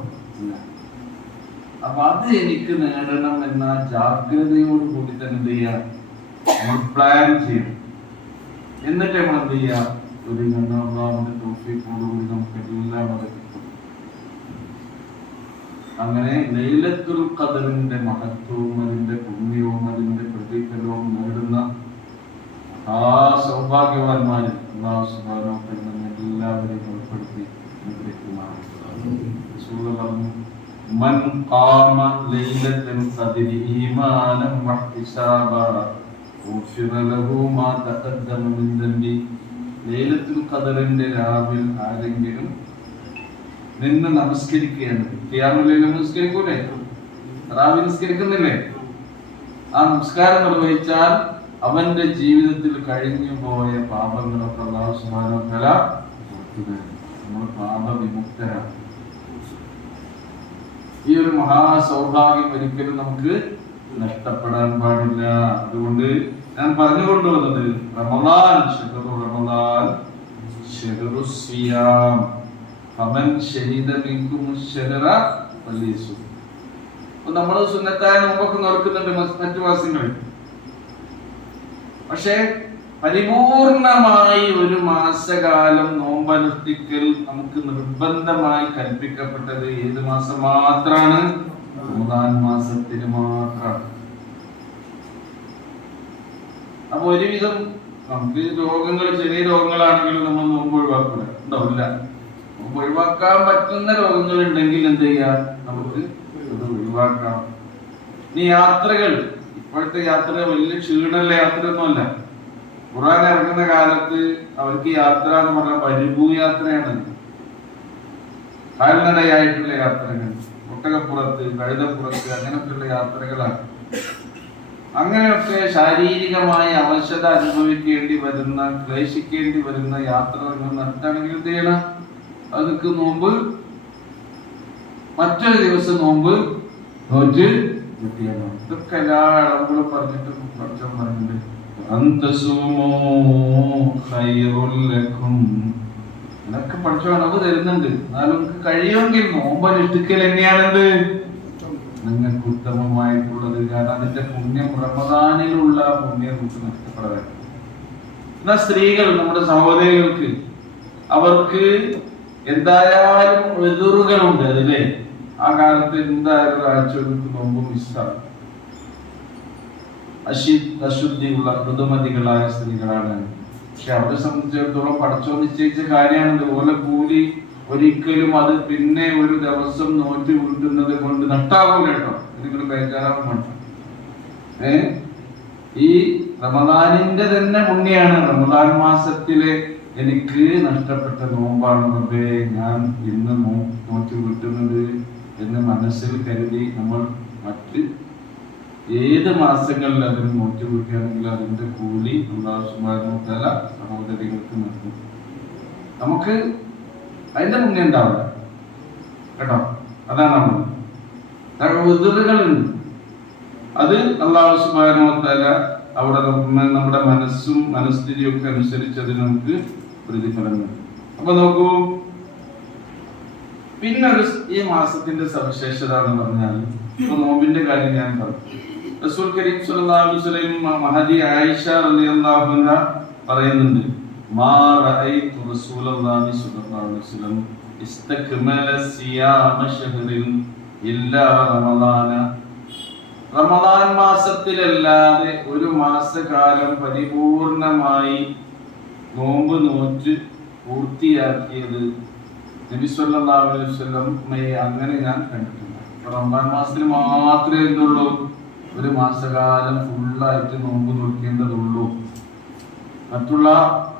അപ്പൊ അത് എനിക്ക് നേടണം എന്ന ജാഗ്രതയോട് കൂടി തന്നെ എന്ത് ചെയ്യാം, നമ്മൾ പ്ലാൻ ചെയ്യണം. എന്നിട്ട് നമ്മൾ എന്ത് ചെയ്യാം, ഒരു തോഫീക്കോടുകൂടി നമുക്ക് എല്ലാം അത് കിട്ടും. അങ്ങനെ ലൈലത്തുൽ ഖദറിന്റെ മഹത്വവും അതിന്റെ പുണ്യവും അതിന്റെ പ്രതിഫലവും നേടുന്ന ആ സൗഭാഗ്യവാന്മാര് അല്ലാഹു സുബ്ഹാനഹു വ തആല എല്ലാവരെയും ഉൾപ്പെടുത്തി അനുഗ്രഹിക്കുമാറാകട്ടെ. മൻ ഖാമ ലൈലത്തുൽ ഖദരി ഈമാനൻ വഹ്തിസാബാ ഉഫിറ ലഹു മാ തഖദ്ദമ മിൻ ദംബി. ലൈലത്തുൽ ഖദറിന്റെ രാവിൽ ആരെങ്കിലും നിന്ന് നമസ്കരിക്കുകയാണ്, ഖിയാമുൽ ലൈൽ നമസ്കരിക്കൂലേ, തറാവീഹ് നമസ്കരിക്കുന്നില്ലേ, ആ നമസ്കാരം നിർവഹിച്ചാൽ അവന്റെ ജീവിതത്തിൽ കഴിഞ്ഞു പോയ പാപങ്ങളൊക്കെ അല്ലാഹു സുബ്ഹാനഹു വ തആല പുറത്തുതരും. നമ്മൾ പാപവിമുക്തരാണ്. ഈ ഒരു മഹാസൗഭാഗ്യം ഒരിക്കലും നമുക്ക് നഷ്ടപ്പെടാൻ പാടില്ല. അതുകൊണ്ട് ഞാൻ പറഞ്ഞുകൊണ്ടുവന്നത് റമളാൻ ശഹ്റു സിയാം ഫമൻ ശഹിദ മിൻകുമുശ് ശഹ്റ ഫലിയസും. നമ്മൾ സുന്നത്തായ നോമ്പൊക്കെ നോക്കുന്നുണ്ട് മറ്റു മാസങ്ങളിൽ. പക്ഷേ പരിപൂർണമായി ഒരു മാസകാലം നോമ്പനുഷ്ഠിക്കൽ നമുക്ക് നിർബന്ധമായി കൽപ്പിക്കപ്പെട്ടത് ഏത് മാസം മാത്രമാണ്? റമദാൻ മാസത്തിന് മാത്രമാണ്. അപ്പൊ ഒരുവിധം നമുക്ക് രോഗങ്ങൾ, ചെറിയ രോഗങ്ങളാണെങ്കിലും നമ്മൾ നോമ്പ് ഒഴിവാക്കില്ല, ഉണ്ടാവില്ല. നോമ്പ് ഒഴിവാക്കാൻ പറ്റുന്ന രോഗങ്ങൾ ഉണ്ടെങ്കിൽ എന്ത് ചെയ്യാം, നമുക്ക് അത് ഒഴിവാക്കാം. ഇനി യാത്രകൾ, ഇപ്പോഴത്തെ യാത്ര വലിയ ക്ഷീണമുള്ള യാത്രയൊന്നുമല്ല. ഖുർആൻ ഇറങ്ങുന്ന കാലത്ത് അവർക്ക് യാത്ര എന്ന് പറഞ്ഞാൽ പരിഭൂ യാത്രയാണ്. കാൽനടയായിട്ടുള്ള യാത്രകൾ, ഒട്ടകപ്പുറത്ത്, കഴുതപ്പുറത്ത്, അങ്ങനെയൊക്കെയുള്ള യാത്രകളാണ്. അങ്ങനെയൊക്കെ ശാരീരികമായ അവശത അനുഭവിക്കേണ്ടി വരുന്ന, ക്ലേശിക്കേണ്ടി വരുന്ന യാത്രകൾ നടത്താണെങ്കിൽ എന്ത് ചെയ്യണം, അതൊക്കെ നോമ്പ് മറ്റൊരു ദിവസം നോമ്പ് നോറ്റ് കിട്ടിയാലോ. ഇതൊക്കെ എല്ലാ അളവുകളും പറഞ്ഞിട്ട് പഠിച്ചോ പറഞ്ഞിട്ടുണ്ട്. ഇതൊക്കെ പഠിച്ചോ അളവ് തരുന്നുണ്ട്. എന്നാലും നമുക്ക് കഴിയുമെങ്കിൽ നോമ്പനുഷ്ഠിക്കൽ തന്നെയാണെന്ത് നിങ്ങൾക്ക് ഉത്തമമായിട്ടുള്ളത്. കാരണം അതിന്റെ പുണ്യം, റമദാനിലുള്ള പുണ്യം നമുക്ക് നഷ്ടപ്പെടാൻ. എന്നാൽ സ്ത്രീകൾ, നമ്മുടെ സഹോദരികൾക്ക്, അവർക്ക് എന്തായാലും എതിറുകളുണ്ട് അതിലെ. ആ കാലത്ത് എന്തായാലും ആഴ്ചകൾക്ക് നോമ്പ് മിസ്സാണ്. അശുദ്ധിയുള്ള ഋതുമതികളായ സ്ത്രീകളാണ്. പക്ഷെ അവരെ സംബന്ധിച്ചിടത്തോളം പഠിച്ചോ നിശ്ചയിച്ച കാര്യമാണ്. ഓല കൂലി ഒരിക്കലും അത് പിന്നെ ഒരു ദിവസം നോറ്റ് വീട്ടുന്നത് കൊണ്ട് നഷ്ടാകൂല കേട്ടോ. നിങ്ങൾ ബേജാറാവും വേണ്ട. ഈ റമദാനിന്റെ തന്നെ പുണ്യാണ്. റമദാൻ മാസത്തിലെ എനിക്ക് നഷ്ടപ്പെട്ട നോമ്പാണ് റബ്ബേ ഞാൻ ഇന്ന് നോറ്റ് വീട്ടുന്നത് എന്ന് മനസ്സിൽ കരുതി നമ്മൾ മറ്റ് ഏത് മാസങ്ങളിൽ അതിന് നോറ്റ് വീട്ടുകയാണെങ്കിൽ അതിന്റെ കൂലി അല്ലാഹു സുബ്ഹാനഹു വ തആല സഹോദരികൾക്ക് നൽകും. നമുക്ക് അതിന്റെ പുണ്യം ഉണ്ടാവില്ല കേട്ടോ. അതാണ് നമ്മൾ എതിറുകളുണ്ട്. അത് അല്ലാഹു സുബ്ഹാനഹു വ തആല അവിടെ നമ്മുടെ മനസ്സും മനസ്ഥിതിയും ഒക്കെ അനുസരിച്ച് അത് നമുക്ക് പ്രതിഫലം നൽകും. അപ്പൊ നോക്കൂ, പിന്നെ ഈ മാസത്തിന്റെ സവിശേഷത എന്ന് പറഞ്ഞാൽ, ഇപ്പൊ നോമ്പിന്റെ കാര്യം ഞാൻ പറഞ്ഞു. റസൂൽ കരീം സ്വല്ലല്ലാഹു അലൈഹി വസല്ലം മഹദി ആയിഷ റളിയല്ലാഹു അൻഹ പറയുന്നുണ്ട്, മാ റഅയ്തു റസൂലല്ലാഹി സ്വല്ലല്ലാഹു അലൈഹി വസല്ലം ഇസ്തക്മല സിയാമ ശഹ്റിൻ ഇല്ലാ റമളാന. റമളാൻ മാസത്തിലല്ലാതെ ഒരു മാസകാലം പരിപൂർണമായി നോമ്പ് നോറ്റ് പൂർത്തിയാക്കിയത് നബി സല്ലല്ലാഹു അലൈഹി വസല്ലമയെ അങ്ങനെ ഞാൻ കണ്ടിട്ടുണ്ട്. റമളാൻ മാസത്തിൽ മാത്രമേ എന്തുള്ളൂ, ഒരു മാസകാലം ഫുള്ളായിട്ട് നോമ്പ് നോക്കേണ്ടതുള്ളൂ. മറ്റുള്ള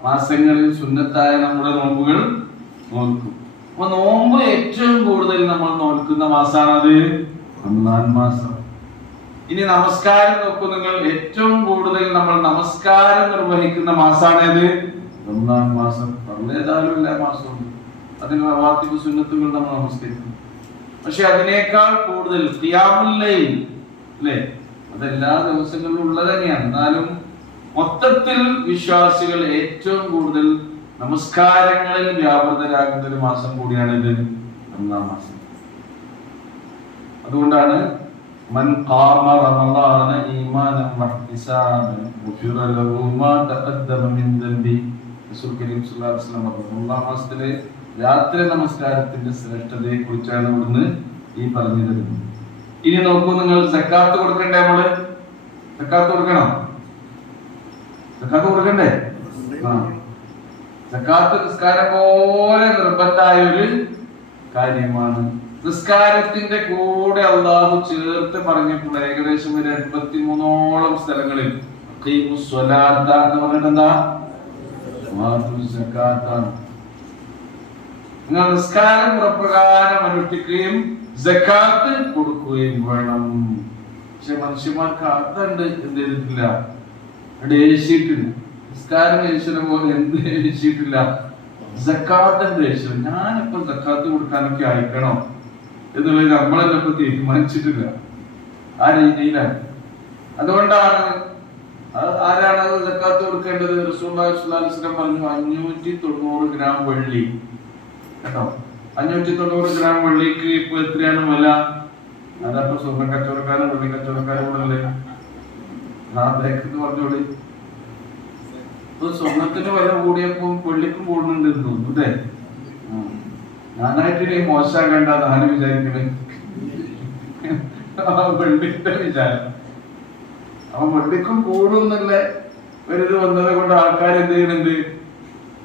മാസങ്ങളിൽ സുന്നത്തായ നമ്മുടെ നോമ്പുകൾ നോക്കും. അപ്പൊ നോമ്പ് ഏറ്റവും കൂടുതൽ നമ്മൾ നോക്കുന്ന മാസമാണത് റമളാൻ മാസം. ഇനി നമസ്കാരം നോക്കൂ നിങ്ങൾ, ഏറ്റവും കൂടുതൽ നമ്മൾ നമസ്കാരം നിർവഹിക്കുന്ന മാസമാണേത് റമളാൻ മാസം. ഏതായാലും എല്ലാ മാസവും അതിന് റവാത്തിബ് സുന്നത്തുകൾ നമ്മൾ നമസ്കരിക്കും. പക്ഷെ അതിനേക്കാൾ കൂടുതൽ ഖിയാമുൽ ലൈൽ അല്ലേ, അതെല്ലാ ദിവസങ്ങളിലും ഉള്ളത് തന്നെയാണ്. എന്നാലും മൊത്തത്തിൽ വിശ്വാസികൾ ഏറ്റവും കൂടുതൽ നമസ്കാരങ്ങളിൽ വ്യാപൃതരാകുന്ന ഒരു മാസം കൂടിയാണിത്, റമദാൻ മാസം. അതുകൊണ്ടാണ് മൻ ഖാമ റമളാന ഈമാനൻ വഹ്തിസാബൻ ഗുഫിറ ലഹു മാ തഖദ്ദമ മിൻ ദംബി. റസൂൽ കരീം സ്വല്ലല്ലാഹു അലൈഹി വസല്ലം റമളാൻ മാസത്തിലെ രാത്രി നമസ്കാരത്തിന്റെ ശ്രേഷ്ഠതയെ കുറിച്ചാണ് ഇവിടുന്ന് ഈ പറഞ്ഞു തരുന്നത്. ഇനി നോക്കൂ, നിങ്ങൾ സക്കാത്ത് കൊടുക്കണ്ടേ? നമ്മള് സക്കാത്ത് കൊടുക്കണം, സക്കാത്ത് കൊടുക്കണ്ടേ? സക്കാത്ത് നിസ്കാരം പോലെ നിർബന്ധമായ ഒരു കാര്യമാണ്. നിസ്കാരത്തിന്റെ കൂടെ അള്ളാഹു ചേർത്ത് പറഞ്ഞിട്ടുള്ള ഏകദേശം ഒരു 83ഓളം സ്ഥലങ്ങളിൽ എന്ന് പറഞ്ഞിട്ട് എന്താ സക്കാത്താണ്. നിങ്ങൾ നിസ്കാരം പുറപ്രകാരം അനുഷ്ഠിക്കുകയും സക്കാത്ത് കൊടുക്കുകയും വേണം. പക്ഷെ മനുഷ്യന്മാർക്ക് അതുണ്ട് എന്ത് ചെയ്തിട്ടില്ല, ഏശിയിട്ടില്ല. നിസ്കാരം ഏശ്വര പോലെ എന്ത് ഏശിയിട്ടില്ല, സക്കാത്തിന്റെ ഏശ്വരം. ഞാനിപ്പോ സക്കാത്ത് കൊടുക്കാനൊക്കെ അയക്കണോ എന്നുള്ളത് നമ്മളെന്നെ ഇപ്പൊ തീരുമാനിച്ചിട്ടില്ല. ആ രീതിയിലാണ്. അതുകൊണ്ടാണ് ആരാണ് സക്കാത്ത് കൊടുക്കേണ്ടത്? റസൂലുള്ളാഹി സ്വല്ലല്ലാഹു അലൈഹി വസല്ലം പറഞ്ഞു 590 ഗ്രാം വെള്ളി. കേട്ടോ, 590 ഗ്രാം വെള്ളിക്ക് ഇപ്പൊ എത്രയാണ് വില? അതപ്പോ സ്വർണ്ണ കച്ചവടക്കാരും വെള്ളി കച്ചവടക്കാരും കൂടെ അല്ലേ എന്ന് പറഞ്ഞോളി. ഇപ്പൊ സ്വർണത്തിന് വില കൂടിയപ്പോ വെള്ളിക്കും കൂടുന്നുണ്ട് എന്ന് തോന്നുന്നു അല്ലേ? ഞാനായിട്ട് മോശമാകണ്ട അതാണ് വിചാരിക്കണേ, വെള്ളിന്റെ വിചാരം. അപ്പൊ വെള്ളിക്കും കൂടുന്നല്ല ഒരിത് വന്നത് കൊണ്ട് ആൾക്കാർ എന്ത് ചെയ്യുന്നുണ്ട്,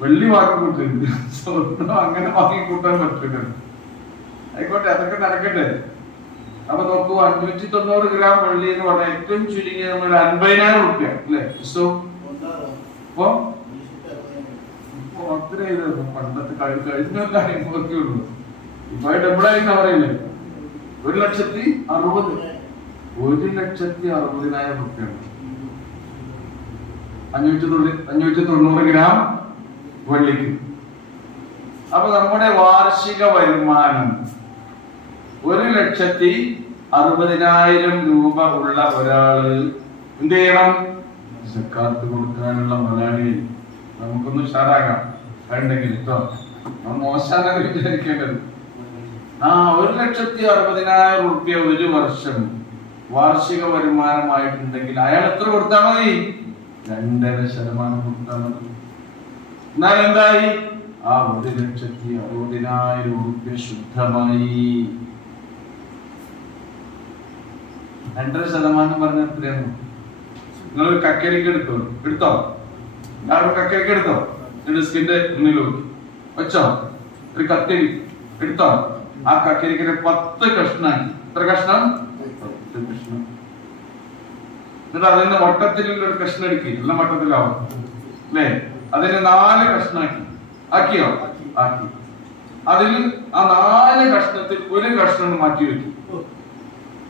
വെള്ളി വാങ്ങിക്കൂട്ടുന്നുണ്ട്. സ്വർണ്ണം അങ്ങനെ വാങ്ങിക്കൂട്ടാൻ പറ്റില്ല. ആയിക്കോട്ടെ, അതൊക്കെ നടക്കട്ടെ. അപ്പൊ നോക്കൂ, 590 ഗ്രാം വെള്ളി എന്ന് പറഞ്ഞാൽ ഏറ്റവും ചുരുങ്ങിയ നമ്മൾ 50,000 റുപ്യ അല്ലെ? ഇപ്പൊ അത്ര പണ്ടത്തെ കഴിഞ്ഞല്ല നോക്കിയുള്ളൂ. ഇപ്പൊ ഡബിളായി പറയില്ലേ, 1,60,000 1,60,000 റുപ്യാണ് 590 ഗ്രാം വെള്ളിക്ക്. അപ്പൊ നമ്മുടെ വാർഷിക വരുമാനം 1,60,60,000 രൂപ ഉള്ള ഒരാള് എന്ത് ചെയ്യണം? സക്കാത്ത് കൊടുക്കാനുള്ള മുതലാളി. നമുക്കൊന്ന് ഉഷാറാകാം ഉണ്ടെങ്കിൽ കേട്ടോ, മോശമാണ് വിചാരിക്കേണ്ടത്. 1,60,60,000 റുപ്യ ഒരു വർഷം വാർഷിക വരുമാനമായിട്ടുണ്ടെങ്കിൽ അയാൾ എത്ര കൊടുത്താൽ മതി? 2.5% കൊടുത്താൽ മതി. എന്നാൽ എന്തായി? 1,60,60,000 റുപ്യ ശുദ്ധമായി. 2.5% പറഞ്ഞ എത്രയാണ്? നിങ്ങളൊരു കക്കരിക്ക് എടുത്തോ, കക്കരിക്ക് എടുത്തോ, ഡെസ്കിന്റെ മുന്നിൽ വെച്ചോ, ഒരു കത്തിരി എടുത്തോ, ആ കക്കരിക്കിനെ 10 കഷ്ണാക്കി. എത്ര കഷ്ണം? 10 കഷ്ണം. എന്നിട്ട് അതിന്റെ വട്ടത്തിലുള്ള ഒരു കഷ്ണം എടുക്കി, എല്ലാം വട്ടത്തിലാവും അല്ലേ? അതിനെ 4 കഷ്ണാക്കി. ആക്കിയോ? ആക്കി. അതിൽ ആ 4 കഷ്ണത്തിൽ ഒരു കഷ്ണം മാറ്റി വെക്കും.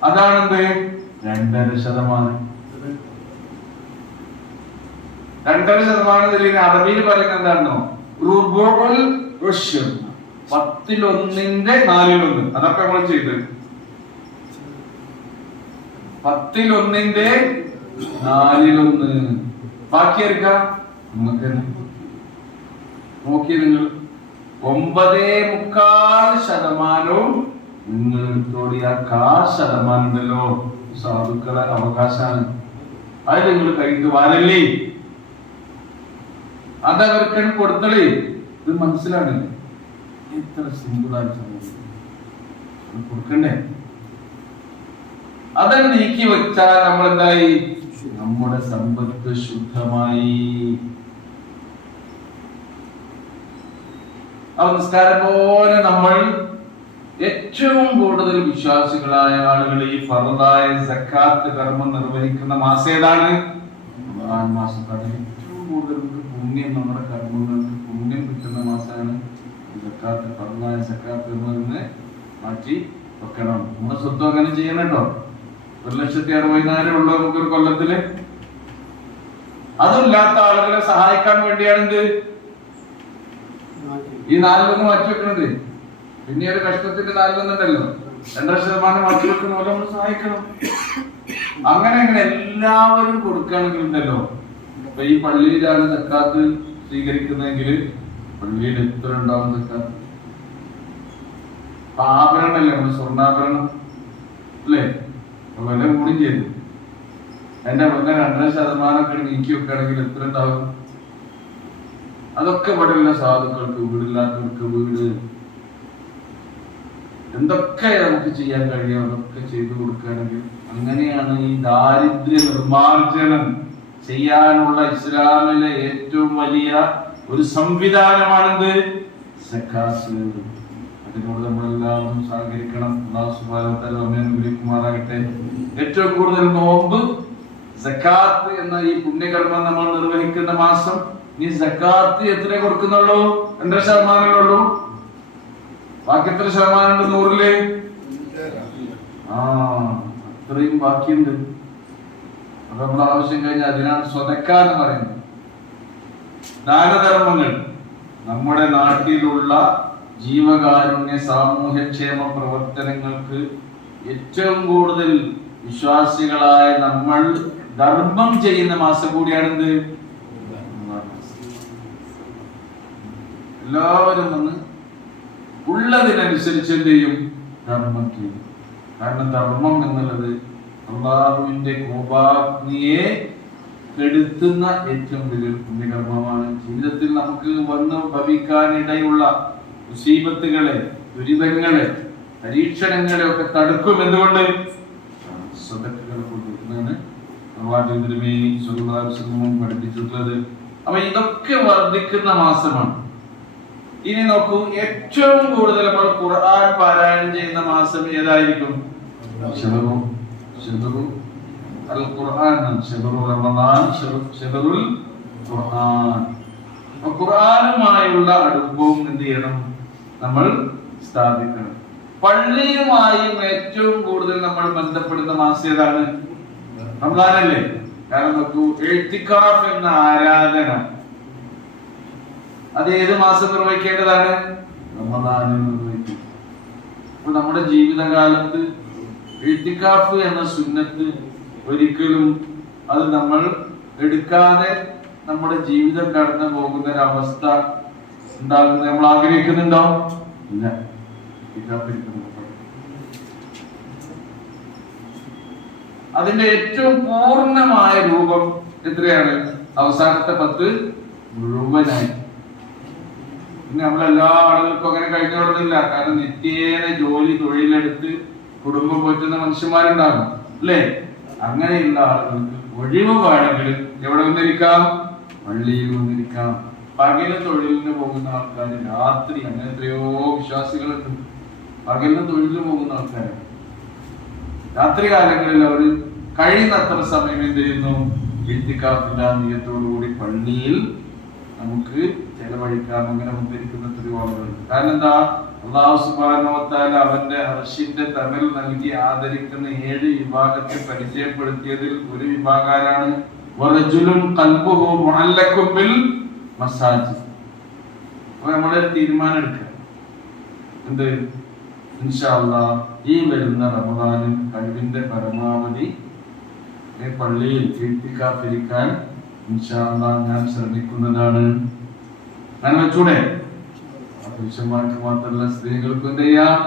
അതാണെന്ത്? 2.5%. 2.5% അറബിയിൽ പറയുന്നത് എന്താണോ? റുബുഉൽ ഉശ്ർ, 10-1 4-1. അതൊക്കെ നമ്മൾ ചെയ്തത് 10-1 4-1. ബാക്കി എടുക്കാം നമുക്ക്. നോക്കി നിങ്ങൾ 9.25% നിങ്ങൾ എടുത്തോടി. ആ 1% ഉണ്ടല്ലോ, സാധുക്കളെ അവകാശമാണ്. അത് നിങ്ങൾ കഴിഞ്ഞിട്ട് വാരല്ലേ, അതവർക്ക് കൊടുത്തളേ. ഇത് മനസ്സിലാണില്ലേ? എത്ര സിമ്പിളായിട്ട് കൊടുക്കണ്ടേ? അതങ്ങ് നീക്കി വെച്ചാൽ നമ്മൾ എന്തായി? നമ്മുടെ സമ്പത്ത് ശുദ്ധമായി. നമസ്കാരം പോലെ നമ്മൾ ഏറ്റവും കൂടുതൽ വിശ്വാസികളായ ആളുകൾ ഈ ഫർദായ സക്കാത്ത് കർമ്മം നിർവഹിക്കുന്ന മാസം ഏതാണ്? റമദാൻ മാസത്താണ്. ഏറ്റവും കൂടുതൽ പുണ്യം, നമ്മുടെ കർമ്മങ്ങൾക്ക് പുണ്യം കിട്ടുന്ന മാസമാണ് സക്കാത്ത്. ഫർദായ സക്കാത്ത് എന്ന് മാറ്റി വെക്കണം. നമ്മുടെ സ്വന്തം അങ്ങനെ ചെയ്യണം കേട്ടോ. 1,60,60,000 ഉള്ളൂ നമുക്കൊരു കൊല്ലത്തില്. അതില്ലാത്ത ആളുകളെ സഹായിക്കാൻ വേണ്ടിയാണ് എന്ത് ഈ 4-1 മാറ്റി വെക്കണത്. പിന്നെ ഒരു കഷ്ടത്തിന്റെ 4-1 ഉണ്ടല്ലോ, 2% മാറ്റി വെക്കുന്ന പോലെ നമ്മൾ സഹായിക്കണം. അങ്ങനെ എല്ലാവരും കൊടുക്കുകയാണെങ്കിൽ ഉണ്ടല്ലോ. അപ്പൊ ഈ പള്ളിയിലാണ് സക്കാത്ത് സ്വീകരിക്കുന്നതെങ്കിൽ പള്ളിയിൽ എത്ര ഉണ്ടാവും സക്കാത്ത്? ആഭരണല്ലേ, നമ്മൾ സ്വർണ്ണാഭരണം അല്ലേ, വില കൂടും ചെയ്തു. എന്റെ മുന്നേ 2% നീക്കി വെക്കുകയാണെങ്കിൽ എത്ര ഉണ്ടാവും? അതൊക്കെ ഇവിടെയുള്ള സാധുക്കൾക്ക്, വീടില്ലാത്തവർക്ക് വീട്, എന്തൊക്കെ നമുക്ക് ചെയ്യാൻ കഴിയും അതൊക്കെ ചെയ്തു കൊടുക്കുകയാണെങ്കിൽ, അങ്ങനെയാണ് ഈ ദാരിദ്ര്യ നിർമ്മാർജ്ജനം ചെയ്യാനുള്ള ഇസ്ലാമിലെ ഏറ്റവും വലിയ ഒരു സംവിധാനമാണെന്ത്? സക്കാത്ത്. അതിനോട് നമ്മളെല്ലാവരും സഹകരിക്കണം. അല്ലാഹു സുബ്ഹാനഹു വ തആല നമ്മെ അനുഗ്രഹിക്കുമാറാകട്ടെ. ഏറ്റവും കൂടുതൽ നോമ്പ് സക്കാത്ത് എന്ന ഈ പുണ്യകർമ്മം നമ്മൾ നിർവഹിക്കുന്ന മാസം. ഈ സക്കാത്ത് എത്ര കൊടുക്കുന്നുള്ളൂ? 2% ബാക്കി എത്ര ശതമാനം? 100-ല് അത്രയും ബാക്കിയുണ്ട്. അപ്പൊ നമ്മുടെ ആവശ്യം കഴിഞ്ഞാൽ അതിനാണ് സ്വതക്ക എന്ന് പറയുന്നത്. ദാനധർമ്മങ്ങൾ നമ്മുടെ നാട്ടിലുള്ള ജീവകാരുണ്യ സാമൂഹ്യക്ഷേമ പ്രവർത്തനങ്ങൾക്ക് ഏറ്റവും കൂടുതൽ വിശ്വാസികളായ നമ്മൾ ധർമ്മം ചെയ്യുന്ന മാസം കൂടിയാണെന്ത്? എല്ലാവരും വന്ന് ഉള്ളതിനനുസരിച്ച് എന്ത് ചെയ്യും? ധർമ്മം ചെയ്യും. കാരണം ധർമ്മം എന്നുള്ളത് അള്ളാഹുവിന്റെ കോപാഗ്നിയെ കെടുത്തുന്ന ഏറ്റവും വലിയ പുണ്യകർമ്മമാണ്. ജീവിതത്തിൽ നമുക്ക് വന്ന് ഭവിക്കാനിടയുള്ള മുസീബത്തുകളെ, ദുരിതങ്ങളെ, പരീക്ഷണങ്ങളെ ഒക്കെ തടുക്കും. എന്തുകൊണ്ട്? സദഖകൾ കൊണ്ട് എന്നാണ് പഠിപ്പിച്ചിട്ടുള്ളത്. അപ്പൊ ഇതൊക്കെ വർദ്ധിക്കുന്ന മാസമാണ്. ഇനി നോക്കൂ, ഏറ്റവും കൂടുതൽ നമ്മൾ ഖുർആൻ പാരായണം ചെയ്യുന്ന മാസം ഏതായിരിക്കും? ഖുർആനുമായുള്ള അടുപ്പവും എന്ത് ചെയ്യണം? നമ്മൾ സ്ഥാപിക്കണം. പള്ളിയുമായും ഏറ്റവും കൂടുതൽ നമ്മൾ ബന്ധപ്പെടുന്ന മാസം ഏതാണ്? റമദാനല്ലേ? കാരണം നോക്കൂ, ഇഅ്തികാഫ് എന്ന ആരാധന അത് ഏത് മാസം നിർവഹിക്കേണ്ടതാണ്? റമദാനിൽ നിർവഹിക്കും. അപ്പൊ നമ്മുടെ ജീവിതകാലത്ത് ഇഅ്തികാഫ് എന്ന സുന്നത്ത് ഒരിക്കലും അത് നമ്മൾ എടുക്കാതെ നമ്മുടെ ജീവിതം കടന്നു പോകുന്ന ഒരവസ്ഥ ഉണ്ടാകുന്നത് നമ്മൾ ആഗ്രഹിക്കുന്നുണ്ടോ? ഇല്ല. അതിന്റെ ഏറ്റവും പൂർണ്ണമായ രൂപം എത്രയാണ്? അവസാനത്തെ 10 മുഴുവനായി. പിന്നെ നമ്മളെല്ലാ ആളുകൾക്കും അങ്ങനെ കഴിഞ്ഞോളുന്നില്ല. കാരണം നിത്യേന ജോലി തൊഴിലെടുത്ത് കുടുംബം പോറ്റുന്ന മനുഷ്യന്മാരുണ്ടാകും അല്ലേ? അങ്ങനെയുള്ള ആളുകൾക്ക് ഒഴിവ് വേണമെങ്കിൽ എവിടെ വന്നിരിക്കാം? പള്ളിയിൽ വന്നിരിക്കാം. പകല് തൊഴിലിന് പോകുന്ന ആൾക്കാർ രാത്രി, അങ്ങനെ എത്രയോ വിശ്വാസികളുണ്ട്. പകലിന് തൊഴിലിന് പോകുന്ന ആൾക്കാരാണ്. രാത്രി കാലങ്ങളിൽ അവർ കഴിയുന്നത്ര സമയം എന്ത് ചെയ്യുന്നു? ഇഅ്തികാഫിന്റെ നിയത്തോടുകൂടി പള്ളിയിൽ നമുക്ക് ചെലവഴിക്കാം. അങ്ങനെ വന്നിരിക്കുന്ന എത്രയോ ആളുകളുണ്ട്. കാരണം എന്താ? അല്ലാഹു സുബ്ഹാനഹു വ തആല അവന്റെ അർശിന്റെ തണൽ നൽകി ആദരിക്കുന്ന 7 വിഭാഗത്തെ പരിചയപ്പെടുത്തിയതിൽ ഒരു വിഭാഗക്കാരാണ് വറജുലുൻ ഖൽബുഹു മുഅല്ലഖുൻ ബിൽ മസാജിദ്. അപ്പോൾ നമ്മൾ തീരുമാനം എടുക്കുക. എന്ത്? ഇൻഷാ അല്ലാഹ് ഈ വരുന്ന റമദാനിൽ കഴിവിന്റെ പരമാവധി പള്ളിയിൽ ഇഅ്തികാഫ് ഇരിക്കാൻ ഇൻഷാ അല്ലാഹ് ഞാൻ ശ്രമിക്കുന്നതാണ്. ഞാൻ വെച്ചൂടെ? പുരുഷന്മാർക്ക് മാത്രമല്ല, സ്ത്രീകൾക്കും എന്ത് ചെയ്യാം?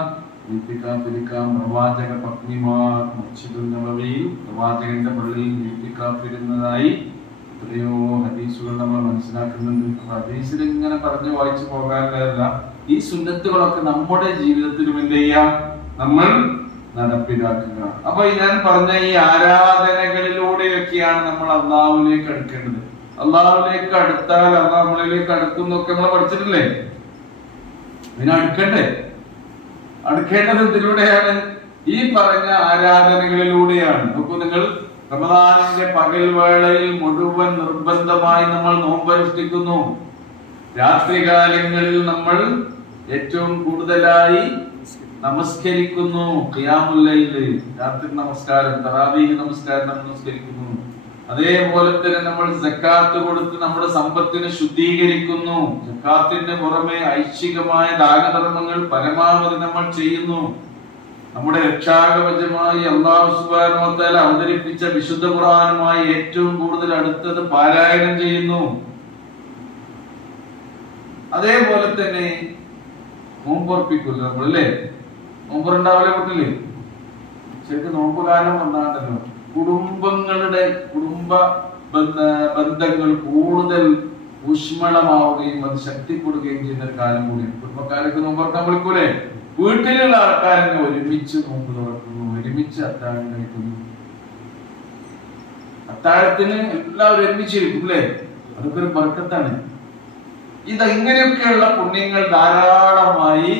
ഇഅ്തികാഫ് ഇരിക്കാം. പ്രവാചക പത്നിമാർ മസ്ജിദുൻ നബവിയിൽ പ്രവാചകന്റെ പള്ളിയിൽ ഇഅ്തികാഫ് ഇരുന്നതായി എത്രയോ ഹദീസുകൾ നമ്മൾ മനസ്സിലാക്കുന്നുണ്ട്. ഹദീസിൽ ഇങ്ങനെ പറഞ്ഞു വായിച്ചു പോകാനല്ല, ഈ സുന്നത്തുകളൊക്കെ നമ്മുടെ ജീവിതത്തിലും എന്ത് ചെയ്യാം? നമ്മൾ നടപ്പിലാക്കുക. അപ്പൊ ഞാൻ പറഞ്ഞ ഈ ആരാധനകളിലൂടെയൊക്കെയാണ് നമ്മൾ അള്ളാഹുവിലേക്ക് അടുക്കേണ്ടത്. അള്ളാഹുവിലേക്ക് അടുത്താൽ അള്ളാഹ് നമ്മളിലേക്ക് അടുക്കുന്നൊക്കെ നമ്മൾ പഠിച്ചിട്ടില്ലേ? ഇതിനെ അടുക്കണ്ടേ? അടുക്കേണ്ടത് ഇതിലൂടെയാണ്, ഈ പറഞ്ഞ ആരാധനകളിലൂടെയാണ്. നോക്കൂ, നിങ്ങൾ റമദാനിന്റെ പകൽ വേളയിൽ മുഴുവൻ നിർബന്ധമായി നമ്മൾ നോമ്പനുഷ്ഠിക്കുന്നു. രാത്രികാലങ്ങളിൽ നമ്മൾ ഏറ്റവും കൂടുതലായി നമസ്കരിക്കുന്നു. ഖിയാമുൽ ലൈൽ, രാത്രി നമസ്കാരം, തറാവീഹ് നമസ്കാരം നമ്മൾ നമസ്കരിക്കുന്നു. അതേപോലെ തന്നെ നമ്മൾ സക്കാത്ത് കൊടുത്ത് നമ്മുടെ സമ്പത്തിനെ ശുദ്ധീകരിക്കുന്നു. സക്കാത്തിന്റെ പുറമെ ഐച്ഛികമായ ദാനധർമ്മങ്ങൾ പരമാവധി നമ്മൾ ചെയ്യുന്നു. നമ്മുടെ രക്ഷാകവചമായി അല്ലാഹു സുബ്ഹാനഹു വ തആല അവതരിപ്പിച്ച വിശുദ്ധ ഖുർആനുമായി ഏറ്റവും കൂടുതൽ അടുത്തത് പാരായണം ചെയ്യുന്നു. അതേപോലെ തന്നെ നോമ്പുറപ്പിക്കില്ല നമ്മളല്ലേ? നോമ്പുണ്ടാവില്ല വീട്ടില്. ശരിക്കും നോമ്പ് കാലം വന്നാണ്ടല്ലോ കുടുംബ ബന്ധങ്ങൾ കൂടുതൽ ഊഷ്മളമാവുകയും അത് ശക്തിപ്പെടുകയും ചെയ്യുന്ന ഒരു കാലം കൂടി. കുടുംബക്കാരൊക്കെ നോമ്പുറക്കാൻ വിളിക്കൂലേ? വീട്ടിലുള്ള ആൾക്കാരെന്നെ ഒരുമിച്ച് നോമ്പ് തുറക്കുന്നു, ഒരുമിച്ച് അത്താഴം കഴിക്കുന്നു. അത്താഴത്തിന് എല്ലാവരും ഒരുമിച്ചിരിക്കും അല്ലേ? അതൊക്കെ ഒരു ബർക്കത്താണ്. ഇങ്ങനെയൊക്കെയുള്ള പുണ്യങ്ങൾ ധാരാളമായി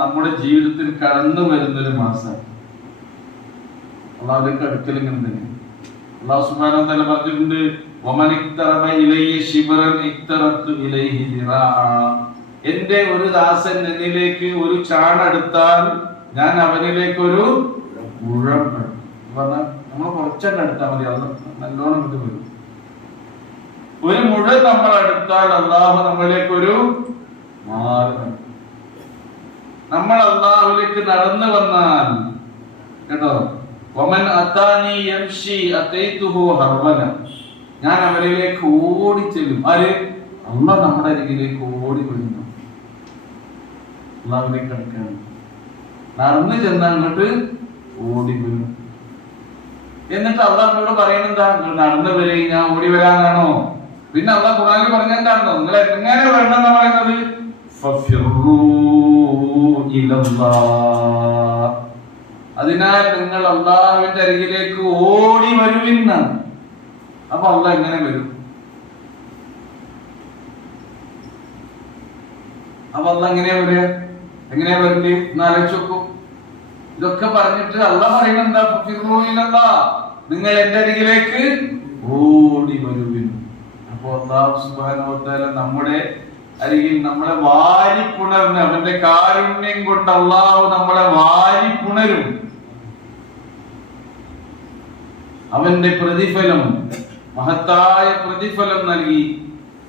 നമ്മുടെ ജീവിതത്തിൽ കടന്നു വരുന്നൊരു മാസം. അള്ളാഹുവിന്റെ അടുക്കൽ ഇങ്ങനെ തന്നെ അല്ലാഹു സുബ്ഹാനഹു വ തആല പറഞ്ഞിട്ടുണ്ട്, വമൻ ഇഖ്തറബ ഇലയ്യ ശിബ്റൻ ഇഖ്തറത്തു ഇലൈഹി ദിറാഅ. എന്റെ ഒരു ദാസൻ എന്നിലേക്ക് ഒരു ചാണെടുത്താൽ ഞാൻ അവനിലേക്ക് ഒരു മുഴം പറഞ്ഞാൽ നമ്മൾ കുറച്ചെണ്ണം എടുത്താൽ മതി, അത് നല്ലോണം ഇത് വരും. ഒരു മുഴം നമ്മൾ എടുത്താൽ അള്ളാഹു നമ്മളിലേക്ക് ഒരു മാർഗം. നമ്മൾ അള്ളാഹുലേക്ക് നടന്നു വന്നാൽ കേട്ടോ, വമൻ അതാനി യംശി അതൈതുഹു ഹർവല, ഞാൻ അവരിലേക്ക് ഓടി ചെല്ലും. ആര്? അള്ളാഹ് നമ്മുടെ അരികിലേക്ക് ഓടി വരുന്നു. അള്ളാഹുവിലേക്ക് അടുക്കാണ്. നടന്നു ചെന്ന അങ്ങോട്ട് ഓടി വരും. എന്നിട്ട് അള്ളാഹിനോട് പറയുന്നെന്താ? നിങ്ങൾ നടന്നു വരിക, ഞാൻ ഓടി വരാനാണോ? പിന്നെ അള്ളാഹ് ഖുർആനിൽ പറഞ്ഞെന്താണോ? നിങ്ങൾ എങ്ങനെ വരണം എന്നാ പറയുന്നത്? ഫഫിറൂ ഇലല്ലാഹ്, അതിനാൽ നിങ്ങൾ അള്ളാഹുവിന്റെ അരികിലേക്ക് ഓടി വരുവിന്നാണ്. അപ്പൊ അള്ളാഹ് എങ്ങനെ വരും? അപ്പൊ അള്ളാഹ് എങ്ങനെയാ വരിക? എങ്ങനെയാ വരണ്ടേ? എന്നാലോചിച്ച് നോക്കൂ. ഇതൊക്കെ പറഞ്ഞിട്ട് അള്ളാഹ് പറയുന്നത് എന്താ? ഫഫിറൂ ഇലല്ലാഹ്, നിങ്ങൾ എന്റെ അരികിലേക്ക് ഓടി വരുവിൻ. അപ്പൊ അല്ലാഹു സുബ്ഹാനഹു വ തആല നമ്മുടെ അരികിൽ നമ്മളെ വാരി പുണർന്ന്, അവന്റെ കാരുണ്യം കൊണ്ട് അള്ളാഹു നമ്മളെ വാരി പുണരും. അവന്റെ പ്രതിഫലം, മഹത്തായ പ്രതിഫലം നൽകി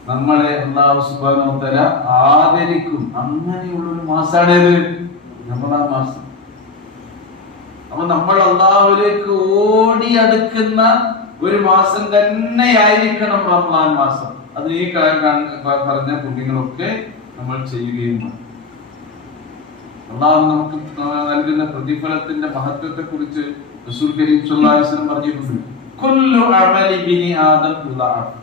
നമ്മളെ അല്ലാഹു സുബ്ഹാനഹു വ തആല ആദരിക്കും. അങ്ങനെയുള്ള ഒരു മാസാണ് ഇത്, റമദാൻ മാസം. അപ്പൊ നമ്മൾ അള്ളാഹുവിലേക്ക് ഓടി അടുക്കുന്ന ഒരു മാസം തന്നെയായിരിക്കണം റമദാൻ മാസം. അത് ഈ പറഞ്ഞ പുണ്യങ്ങളൊക്കെ നമ്മൾ ചെയ്യുകയും അള്ളാഹു നമുക്ക് നൽകുന്ന പ്രതിഫലത്തിന്റെ മഹത്വത്തെ കുറിച്ച് റസൂൽ കരീം സ്വല്ലല്ലാഹു അലൈഹി വസല്ലം പറഞ്ഞിട്ടുണ്ട്, കുല്ലു അമലി ബിനി ആദം യുദഅഫ്,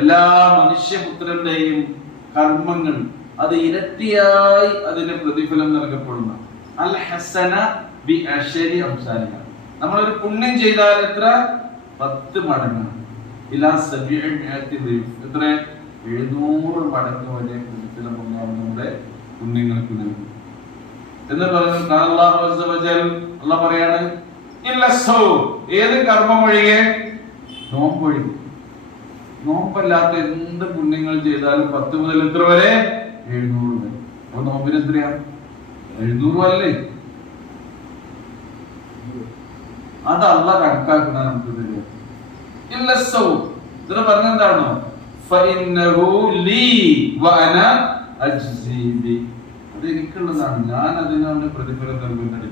എല്ലാ മനുഷ്യപുത്രന്റെയും കർമ്മങ്ങൾ അത് ഇരട്ടിയായി അതിന്റെ പ്രതിഫലം നൽകപ്പെടുന്ന. അൽ ഹസന ബി അശരി അംസാലിഹ, നമ്മളൊരു പുണ്യം ചെയ്താൽ എത്ര? 10 മടങ്ങാണ്. ഇലാ 700 ദിഫ്, എത്ര? 700 മടങ്ങ് വരെ പ്രതിഫലം നമ്മുടെ പുണ്യങ്ങൾക്ക് നൽകും എന്ന് പറഞ്ഞു. അല്ലാഹു അസ്സ വജൽ അല്ലാഹ് പറയാണ്, ഇല്ലസോ, ഏത് കർമ്മം ഒഴികെ? നോമ്പ് ഒഴികെ. നോമ്പല്ലാത്ത എന്ത് പുണ്യങ്ങൾ ചെയ്താലും 10 മുതൽ എത്ര വരെ? 700 വരെ. അപ്പൊ നോമ്പിന് എത്രയാണ്? 700 അല്ലേ? അത് അള്ളാഹ് കണക്കാക്കുന്ന നമുക്ക് തരിക. ഇല്ലസോ, ഇതിന് പറഞ്ഞെന്താണോ? ഫഇന്നഹു ലീ വഅന അജ്സി ബി, അത് എനിക്കുള്ളതാണ്, ഞാൻ അതിനാണ് പ്രതിഫലം നൽകുന്നത്.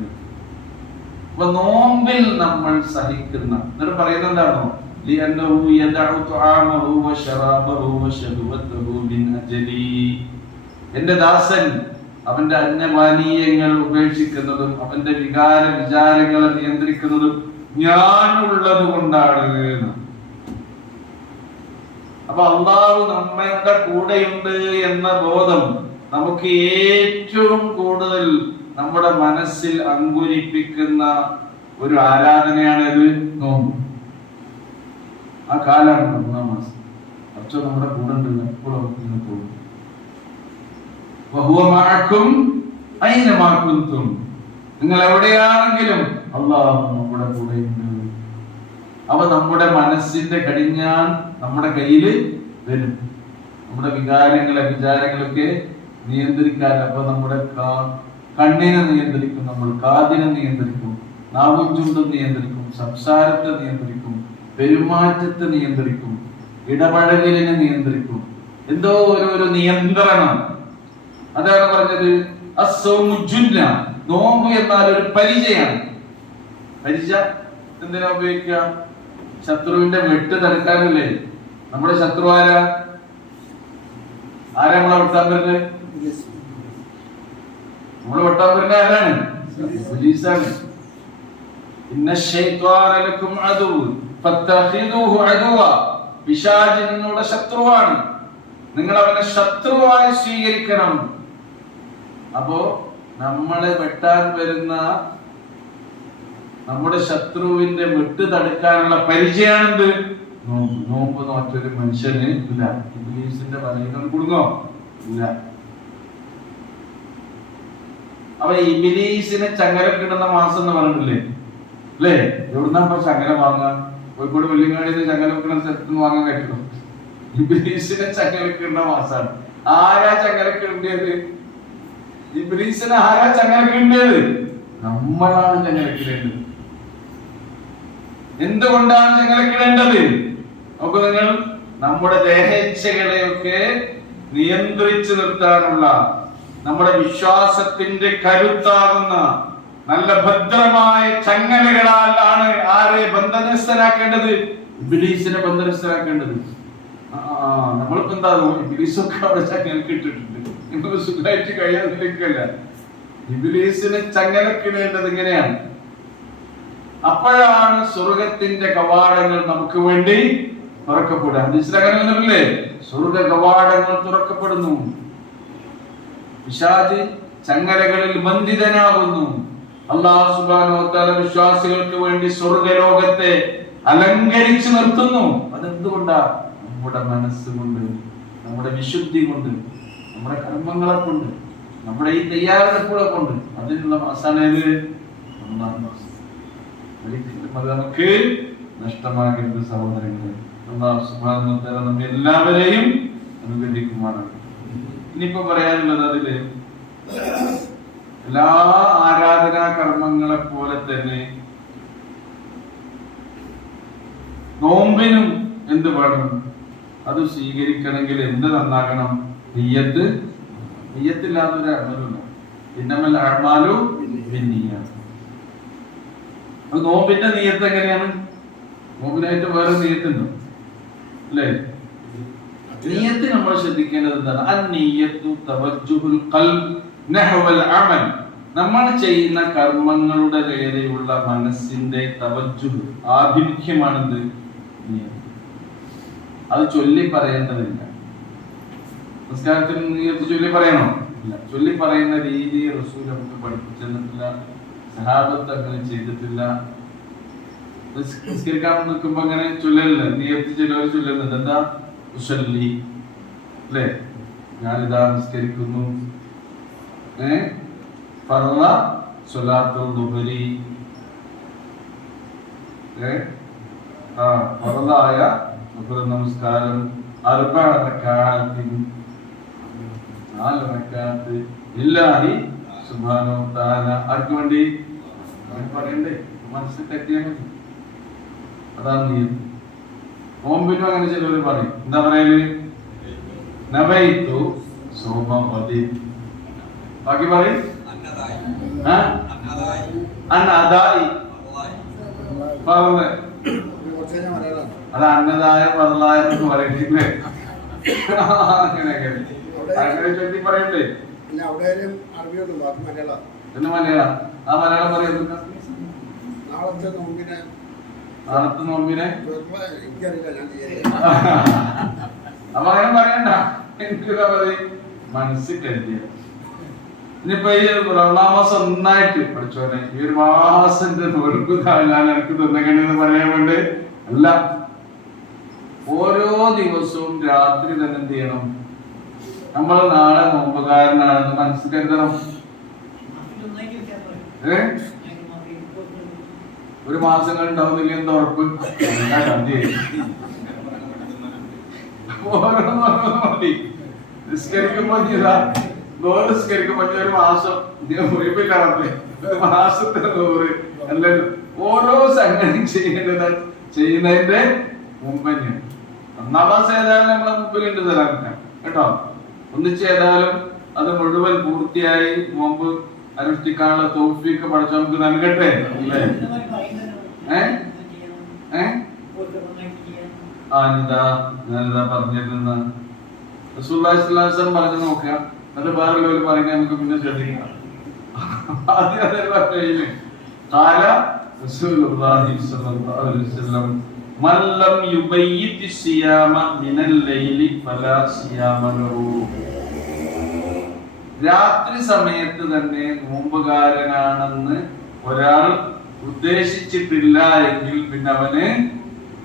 അപ്പൊ നോമ്പിൽ നമ്മൾ സഹിക്കുന്ന എന്നിട്ട് പറയുന്നത് എന്താണോ? ലിഅന്നഹു യദഉ തുആമഹു വശറാബഹു വശഹവതഹു മിൻ അജലി, എന്റെ ദാസൻ അവന്റെ അന്നപാനീയങ്ങൾ ഉപേക്ഷിക്കുന്നതും അവന്റെ വികാര വിചാരങ്ങളെ നിയന്ത്രിക്കുന്നതും ഞാനുള്ളത് കൊണ്ടാണ്. അപ്പൊ അള്ളാഹു നമ്മളുടെ കൂടെയുണ്ട് എന്ന ബോധം നമുക്ക് ഏറ്റവും കൂടുതൽ നമ്മുടെ മനസ്സിൽ അങ്കുരിപ്പിക്കുന്ന ഒരു ആരാധനയാണ് ഇത് നോമ്പ്. ആ കാലാണ് ഒന്നാം മാസം. പക്ഷെ നമ്മുടെ കൂടെ ഉണ്ട്, എപ്പോഴും തോന്നും. നിങ്ങൾ എവിടെയാണെങ്കിലും അള്ളാഹു നമ്മുടെ കൂടെയുണ്ട്. അവ നമ്മുടെ മനസ്സിന്റെ കടിഞ്ഞാൻ നമ്മുടെ കയ്യില് വരും. നമ്മുടെ വിചാരങ്ങളൊക്കെ നിയന്ത്രിക്കാൻ. അപ്പൊ നമ്മുടെ കണ്ണിനെ നിയന്ത്രിക്കും, നമ്മൾ കാതിനെ നിയന്ത്രിക്കും, നാവും ചുണ്ടും നിയന്ത്രിക്കും, സംസാരത്തെ നിയന്ത്രിക്കും, പെരുമാറ്റത്തെ നിയന്ത്രിക്കും, ഇടപഴകലിനെ നിയന്ത്രിക്കും. എന്തോ ഒരു നിയന്ത്രണം. അതാണ് പറഞ്ഞത്, നോമ്പ് എന്നാൽ ഒരു പരിചയാണ്. പരിച എന്തിനാ ഉപയോഗിക്കുക? ശത്രുവിന്റെ വെട്ട് തടുക്കാനല്ലേ. നമ്മുടെ ശത്രു ആരാ? നമ്മളെ വെട്ടാൻ വരുന്നത്? നമ്മള് വെട്ടാൻ വരുന്ന ആരാണ്? ഇബ്ലീസാണ്. ഇന്ന ശൈത്വാന ലക്കും അദുവ്വ് ഫത്തഖിദൂഹു അദുവ. പിശാച് നിങ്ങളുടെ ശത്രുവാണ്, നിങ്ങൾ അവനെ ശത്രുവായി സ്വീകരിക്കണം. അപ്പോ നമ്മളെ വെട്ടാൻ വരുന്ന നമ്മുടെ ശത്രുവിന്റെ വെട്ട് തടുക്കാനുള്ള പരിചയമാണെന്ത്? നോമ്പ്. നോമ്പ് നോറ്റൊരു മനുഷ്യന് ഇല്ല. ഇബ്ലീസിന്റെ വലയിൽ കുടുങ്ങോ? ഇല്ല. അപ്പൊ ഇബ്ലീസിനെ ചങ്ങലക്കിടുന്ന മാസം എന്ന് പറഞ്ഞില്ലേ അല്ലേ? എവിടുന്നാ ഇപ്പൊ ചങ്ങല വാങ്ങാം? കോഴിക്കോട് വെള്ളിങ്ങാടിന്ന് ചങ്ങല വെക്കുന്ന സ്ഥലത്ത് വാങ്ങാൻ കഴിയുമോ? ഇബ്ലീസിനെ ചങ്ങലക്കിടുന്ന മാസമാണ്. ആരാ ചങ്ങലക്കിടേണ്ടത്? ഇബ്ലീസിനെ ആരാ ചങ്ങലക്കിടേണ്ടത്? നമ്മളാണ് ചങ്ങലക്കിടേണ്ടത്. എന്തുകൊണ്ടാണ് ചങ്ങലക്കിടേണ്ടത്? നോക്കൂ നിങ്ങൾ, നമ്മുടെ ദേഹേച്ഛകളെയൊക്കെ നിയന്ത്രിച്ചു നിർത്താനുള്ള, നമ്മുടെ വിശ്വാസത്തിന്റെ കരുത്താകുന്ന നല്ല ഭദ്രമായ ചങ്ങലകളാലാണ് ആരെ ബന്ധനസ്ഥരാക്കേണ്ടത്? ഇബ്ലീസിനെ ബന്ധനസ്ഥരാക്കേണ്ടത്. നമ്മളിപ്പോ എന്താ ഇബ്ലീസൊക്കെ അവിടെ ചങ്ങലക്കിട്ടിട്ടുണ്ട്, നിങ്ങൾ സുഖമായിട്ട് കഴിയാതിരിക്കല്ല. ഇബ്ലീസിനെ ചങ്ങലക്കിടേണ്ടത് ഇങ്ങനെയാണ്. അപ്പോഴാണ് സ്വർഗത്തിന്റെ കവാടങ്ങൾ നമുക്ക് വേണ്ടി തുറക്കപ്പെടുക. അങ്ങനെ വന്നിട്ടില്ലേ? സ്വർഗ കവാടങ്ങൾ തുറക്കപ്പെടുന്നു. പിശാച് ചങ്ങലകളിൽ ബന്ധിതനാകുന്നു. അല്ലാഹു സുബ്ഹാനഹു വ തആല വിശ്വാസികൾക്ക് വേണ്ടി സ്വർഗലോകത്തെ അലങ്കരിച്ചു നിർത്തുന്നു. അതെന്തുകൊണ്ടാ? നമ്മുടെ മനസ്സുകൊണ്ട്, നമ്മുടെ വിശുദ്ധി കൊണ്ട്, നമ്മുടെ കർമ്മങ്ങളെ കൊണ്ട്, നമ്മുടെ ഈ തയ്യാറെടുപ്പുകളെ കൊണ്ട്. അതിനുള്ള മാസാണ് ഒന്നാം മാസം. അത് നമുക്ക് നഷ്ടമാകരുത് സഹോദരങ്ങളെ. അല്ലാഹു സുബ്ഹാനഹു വ തആല നമ്മെ എല്ലാവരെയും അനുഗ്രഹിക്കുമാറാകട്ടെ. ഇനിയിപ്പോ പറയാനുള്ളത്, അതില് എല്ലാ ആരാധനാ കർമ്മങ്ങളെ പോലെ തന്നെ നോമ്പിനും എന്ത് വേണം? അത് സ്വീകരിക്കണമെങ്കിൽ എന്ത് നന്നാകണം? നിയ്യത്ത്. നിയ്യത്തില്ലാതൊരു അമലുമില്ല. ഇന്നമൽ അഅ്മാലു ബിന്നിയ്യാത്ത്. അത് നോമ്പിന്റെ നിയ്യത്ത് എങ്ങനെയാണ്? നോമ്പിനായിട്ട് വേറെ നിയ്യത്തുണ്ടോ? അല്ലേ? നിയ്യത്ത് നമ്മൾ ശ്രദ്ധിക്കേണ്ടത് എന്താണ്? അന്നിയ്യത്തു തവജ്ജുഹുൽ ഖൽബ് നഹ്വൽ അമൽ. നമ്മൾ ചെയ്യുന്ന കർമ്മങ്ങളുടെ നേരെയുള്ള മനസ്സിന്റെ തവജ്ജുഹ്, ആഭിമുഖ്യമാണെന്ത്? നിയ്യത്ത്. അത് ചൊല്ലി പറയേണ്ടതില്ല. നിസ്കാരത്തിൽ നിയ്യത്ത് ചൊല്ലി പറയണോ? ഇല്ല. ചൊല്ലി പറയുന്ന രീതി റസൂൽ നമുക്ക് പഠിപ്പിച്ചു തന്നിട്ടില്ല. സഹാബത്ത് അങ്ങനെ ചെയ്തിട്ടില്ല. നിസ്കരിക്കാൻ നിൽക്കുമ്പോ അങ്ങനെ ചൊല്ലലില്ല. നിയ്യത്ത് ചിലവർ ചൊല്ലുന്നുണ്ട്. എന്താ? ഉസല്ലി, അല്ലേ? ഞാനിതാ നിസ്കരിക്കുന്നു. ഫർള സ്വലാത്തുൽ ദുഹരി, ഫർളായ ദുഹർ നമസ്കാരം, 4 റക്അത്ത്, 4 റക്അത്ത് ലില്ലാഹി സുബ്ഹാനഹു വ തആല. ആർക്ക് വേണ്ടി പറയണ്ടേ? മനസ്സിൽ തെറ്റിയാൽ മതി. അതാണ് നിയ്യത്ത്. നോമ്പിനും അങ്ങനെ ചിലവർ പറയും. എന്താ പറയല്? നബൈതു സൗമ ഗദിൻ. ബാക്കി പറയും അന്നദായി ഫർള്. അത് അന്നദായ ഫർളായ എന്ന് പറയില്ലേ? അങ്ങനെയൊക്കെ അങ്ങനെ ചൊല്ലി പറയണ്ടേ? എന്ന് മലയാളം. ആ മലയാളം പറയുന്നത് നാളത്തെ നോമ്പിനെ അപ്പൊ അങ്ങനെ പറയണ്ട. എന്താ പറയും? മനസ്സിൽ കരുതിയ. ഇനിയിപ്പോ ഈ റമളാൻ മാസം ഒന്നായിട്ട് പഠിച്ചോനെ ഈ ഒരു മാസത്തിന്റെ ഞാൻ എനിക്ക് തന്നകണെന്ന് പറയാൻ വേണ്ടി അല്ല. ഓരോ ദിവസവും രാത്രി തന്നെ എന്ത് ചെയ്യണം? നമ്മൾ നാളെ നോമ്പുകാരനാണെന്ന് മനസ്സിൽ കരുതണം. ഒരു മാസങ്ങൾ ഉണ്ടാവുന്നില്ല എന്താ ഉറപ്പ്? മതി. നിസ്കരിക്കുമ്പോ നിസ്കരിക്കുമ്പോ ഒരു മാസം മുറിപ്പില്ലാറേ, ഒരു മാസത്തിന് 100 അല്ലല്ലോ. ഓരോ സംഗതി ചെയ്യുന്നതിന്റെ മുമ്പ് തന്നെയാണ്. 1-ാം മാസം ഏതായാലും നമ്മളെ മുമ്പിലുണ്ട് തരാൻ കേട്ടോ. ഒന്നിച്ച് ഏതായാലും അത് മുഴുവൻ പൂർത്തിയായി നോമ്പ് അനുഷ്ഠിക്കാനുള്ള തൗഫീഖ് പഠിച്ച നമുക്ക് നൽകട്ടെ അല്ലേ? ഞാനിതാ പറഞ്ഞിരുന്ന റസൂലുള്ളാഹി സ്വല്ലല്ലാഹു അലൈഹി വസല്ലം പറഞ്ഞു നോക്കുക, എന്നിട്ട് വേറെ പറയുന്നത് നമുക്ക് പിന്നെ ശ്രദ്ധിക്കണം. قال رسول الله صلى الله عليه وسلم من لم يبيت الصيام من الليل فلا صيام له. രാത്രി സമയത്ത് തന്നെ നോമ്പുകാരനാണെന്ന് ഒരാൾ ഉദ്ദേശിച്ചിട്ടില്ല എങ്കിൽ പിന്നെ അവന്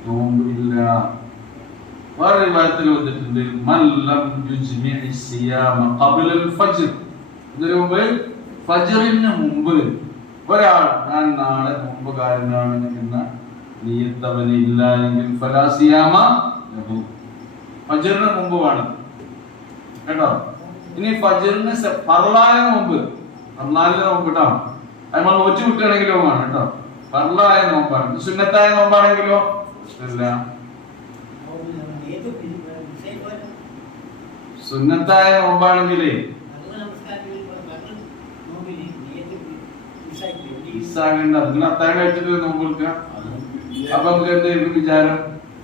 നോമ്പില്ല. വേറെ റിവായത്തിൽ വന്നിട്ടുണ്ട് മല്ലം യുജ്മിഇ സിയാമ ഖബ്ലൽ ഫജ്ർ. ഇതിനു മുമ്പ് ഫജ്റിന് മുമ്പ് ഒരാൾ ഞാൻ നാളെ നോമ്പുകാരനാണ് എന്ന നിയ്യത്ത് അവന് ഇല്ല എങ്കിൽ ഫലാ സിയാമ ലഹു. ഫജ്റിന് മുമ്പ് വേണം കേട്ടോ. ഇനി ഫജ്റിന് ഫർളായ നോമ്പ്, റമളാനിലെ നോമ്പ് കേട്ടോ, നമ്മൾ നോറ്റ് വിട്ടാണെങ്കിലോ ആണ് കേട്ടോ. ഫർളായ നോമ്പാണ്. സുന്നത്തായ നോമ്പാണെങ്കിലോ ഇല്ല. സുന്നത്തായ നോമ്പാണെങ്കിലേ നിങ്ങൾ അത്താഴം കഴിച്ചിട്ട് നോമ്പ് കൊടുക്കുക. അപ്പൊ നമുക്ക് എന്തായിരിക്കും വിചാരം?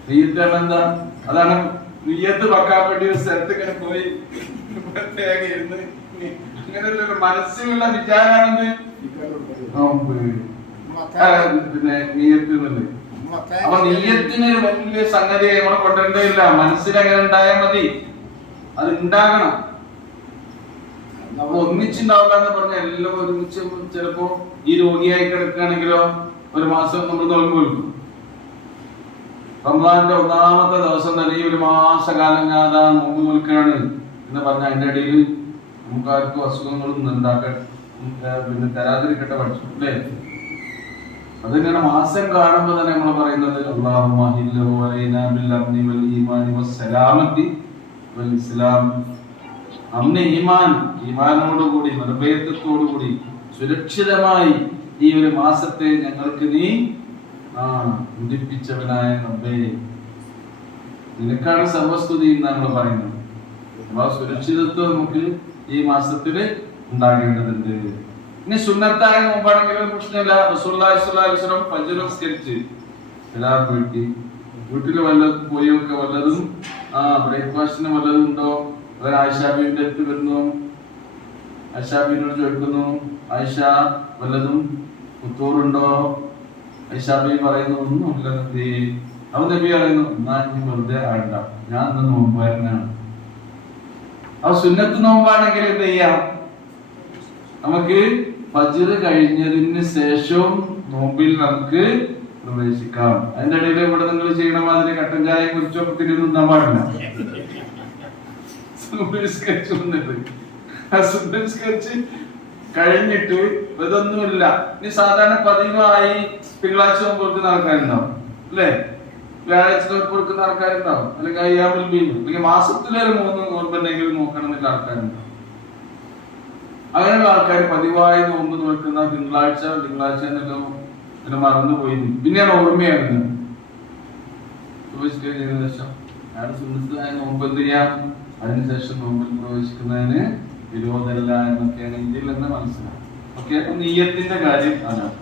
നെയ്യത്ത് എന്താ? അതാണ് നെയ്യത്ത് വെക്കാൻ വേണ്ടി ഒരു സ്ഥലത്ത് ഇങ്ങനെ പോയി പ്രത്യേക ഇരുന്ന് അങ്ങനെയുള്ള മനസ്സിലുള്ള വിചാരാണെന്ന് നോമ്പ്, പിന്നെ നെയ്യത്ത് എന്നുള്ളത്. അപ്പൊ നെയ്യത്തിന് ഒരു വലിയ സംഗതി നമ്മളെ കൊണ്ടുവരേണ്ടതില്ല, മനസ്സിൽ അങ്ങനെ ഉണ്ടായാൽ മതി. അത് ഉണ്ടാകണം. ഒന്നിച്ചുണ്ടാവില്ല എന്ന് പറഞ്ഞാൽ എല്ലാം ഒരുമിച്ച് ചിലപ്പോ ഈ രോഗിയായി കിടക്കുകയാണെങ്കിലോ ഒരു മാസം നമ്മൾ നോമ്പ് കൊടുക്കും. റമദാന്റെ ഒന്നാമത്തെ ദിവസം തന്നെ ഈ ഒരു മാസകാലം ഞാൻ നോമ്പ് നോൽക്കുകയാണ് എന്ന് പറഞ്ഞാൽ അതിന്റെ ഇടയിൽ നമുക്ക് ആർക്കും അസുഖങ്ങളൊന്നും പിന്നെ തരാതിരിക്കട്ടെ പഠിച്ചു അല്ലേ? അത് തന്നെയാണ് മാസം കാണുമ്പോൾ തന്നെ നമ്മൾ പറയുന്നത് അല്ലാഹുമ്മ ഹില്ലഹു അലൈനാ ബിൽ അംനി വൽ ഈമാനി വസ്സലാമത്തി വൽ ഇസ്ലാം. അന്ന് ഈമാനോടുകൂടി നിർഭയത്വത്തോടുകൂടി സുരക്ഷിതമായി ഈ ഒരു മാസത്തെ ഞങ്ങൾക്ക് നീ ഉദിപ്പിച്ചവനായ റബ്ബേ, നിനക്കാണ് സർവസ്തുതി എന്നാണ് നമ്മൾ പറയുന്നത്. അപ്പൊ സുരക്ഷിതത്വം നമുക്ക് ഈ മാസത്തില് ഉണ്ടാകേണ്ടതുണ്ട്. ഇനി സുന്നത്തായ നോമ്പാണെങ്കിലും പ്രശ്നമില്ല. റസൂലുള്ളാഹി സ്വല്ലല്ലാഹു അലൈഹി വസല്ലം ഫജ്ർ നിസ്കരിച്ച് വീട്ടില് വല്ലതും പോയൊക്കെ വല്ലതും ബ്രേക്ക്ഫാസ്റ്റിന് വല്ലതും ഉണ്ടോ? അവർ ആയിഷാബിന്റെ അടുത്ത് വരുന്നു, ആയിഷാബിനോട് ചോദിക്കുന്നു, ആയിഷ വല്ലതും പുത്തൂറുണ്ടോ? ആയിഷാബി പറയുന്നു ഒന്നുമില്ല നബി. അവ നബി പറയുന്നു എന്നാ നീ വെറുതെ ആണ്ട, ഞാൻ ഇന്ന് നോമ്പുകാരനാണ്. അവ സുന്നത്ത് നോമ്പാണെങ്കിൽ എന്ത് ചെയ്യാം? നമുക്ക് ഫജ്ർ കഴിഞ്ഞതിന് ശേഷവും നോമ്പിൽ നമുക്ക് പ്രവേശിക്കാം. അതിന്റെ ഇടയിൽ ഇവിടെ നിങ്ങൾ ചെയ്യണ മാതിരി കട്ടൻ ചായ കുറിച്ചൊക്കെ തിരിഞ്ഞാൻ പാടില്ല. കഴിഞ്ഞിട്ട് ഇതൊന്നുമില്ല. ഇനി സാധാരണ പതിവായി തിങ്കളാഴ്ച നോമ്പ് കൊടുക്കുന്ന ആൾക്കാരുണ്ടാവും അല്ലെ? വ്യാഴാഴ്ച നോമ്പ് കൊടുക്കുന്ന ആൾക്കാരുണ്ടാവും, അല്ലെങ്കിൽ അയ്യാമുൽ ബീദ്, അല്ലെങ്കിൽ മാസത്തിലൊരു 3 നോമ്പെങ്കിലും നോക്കണം എന്നുള്ള ആൾക്കാരുണ്ടാവും. അങ്ങനെയുള്ള ആൾക്കാർ പതിവായി നോമ്പ് നോക്കുന്ന തിങ്കളാഴ്ച എന്നെല്ലാം പിന്നെ മറന്നുപോയി, പിന്നെയാണ് ഓർമ്മയാകുന്നത്. ശേഷം അയാൾ സുന്നത്തായ നോമ്പ് എന്ത് ചെയ്യാം? അതിനുശേഷം നോമ്പിൽ പ്രവേശിക്കുന്നതിന് വിരോധമല്ല എന്നൊക്കെയാണ് ഇതിൽ നിന്ന് മനസ്സിലാവും. ഓക്കെ, നിയ്യത്തിന്റെ കാര്യം അതാണ്.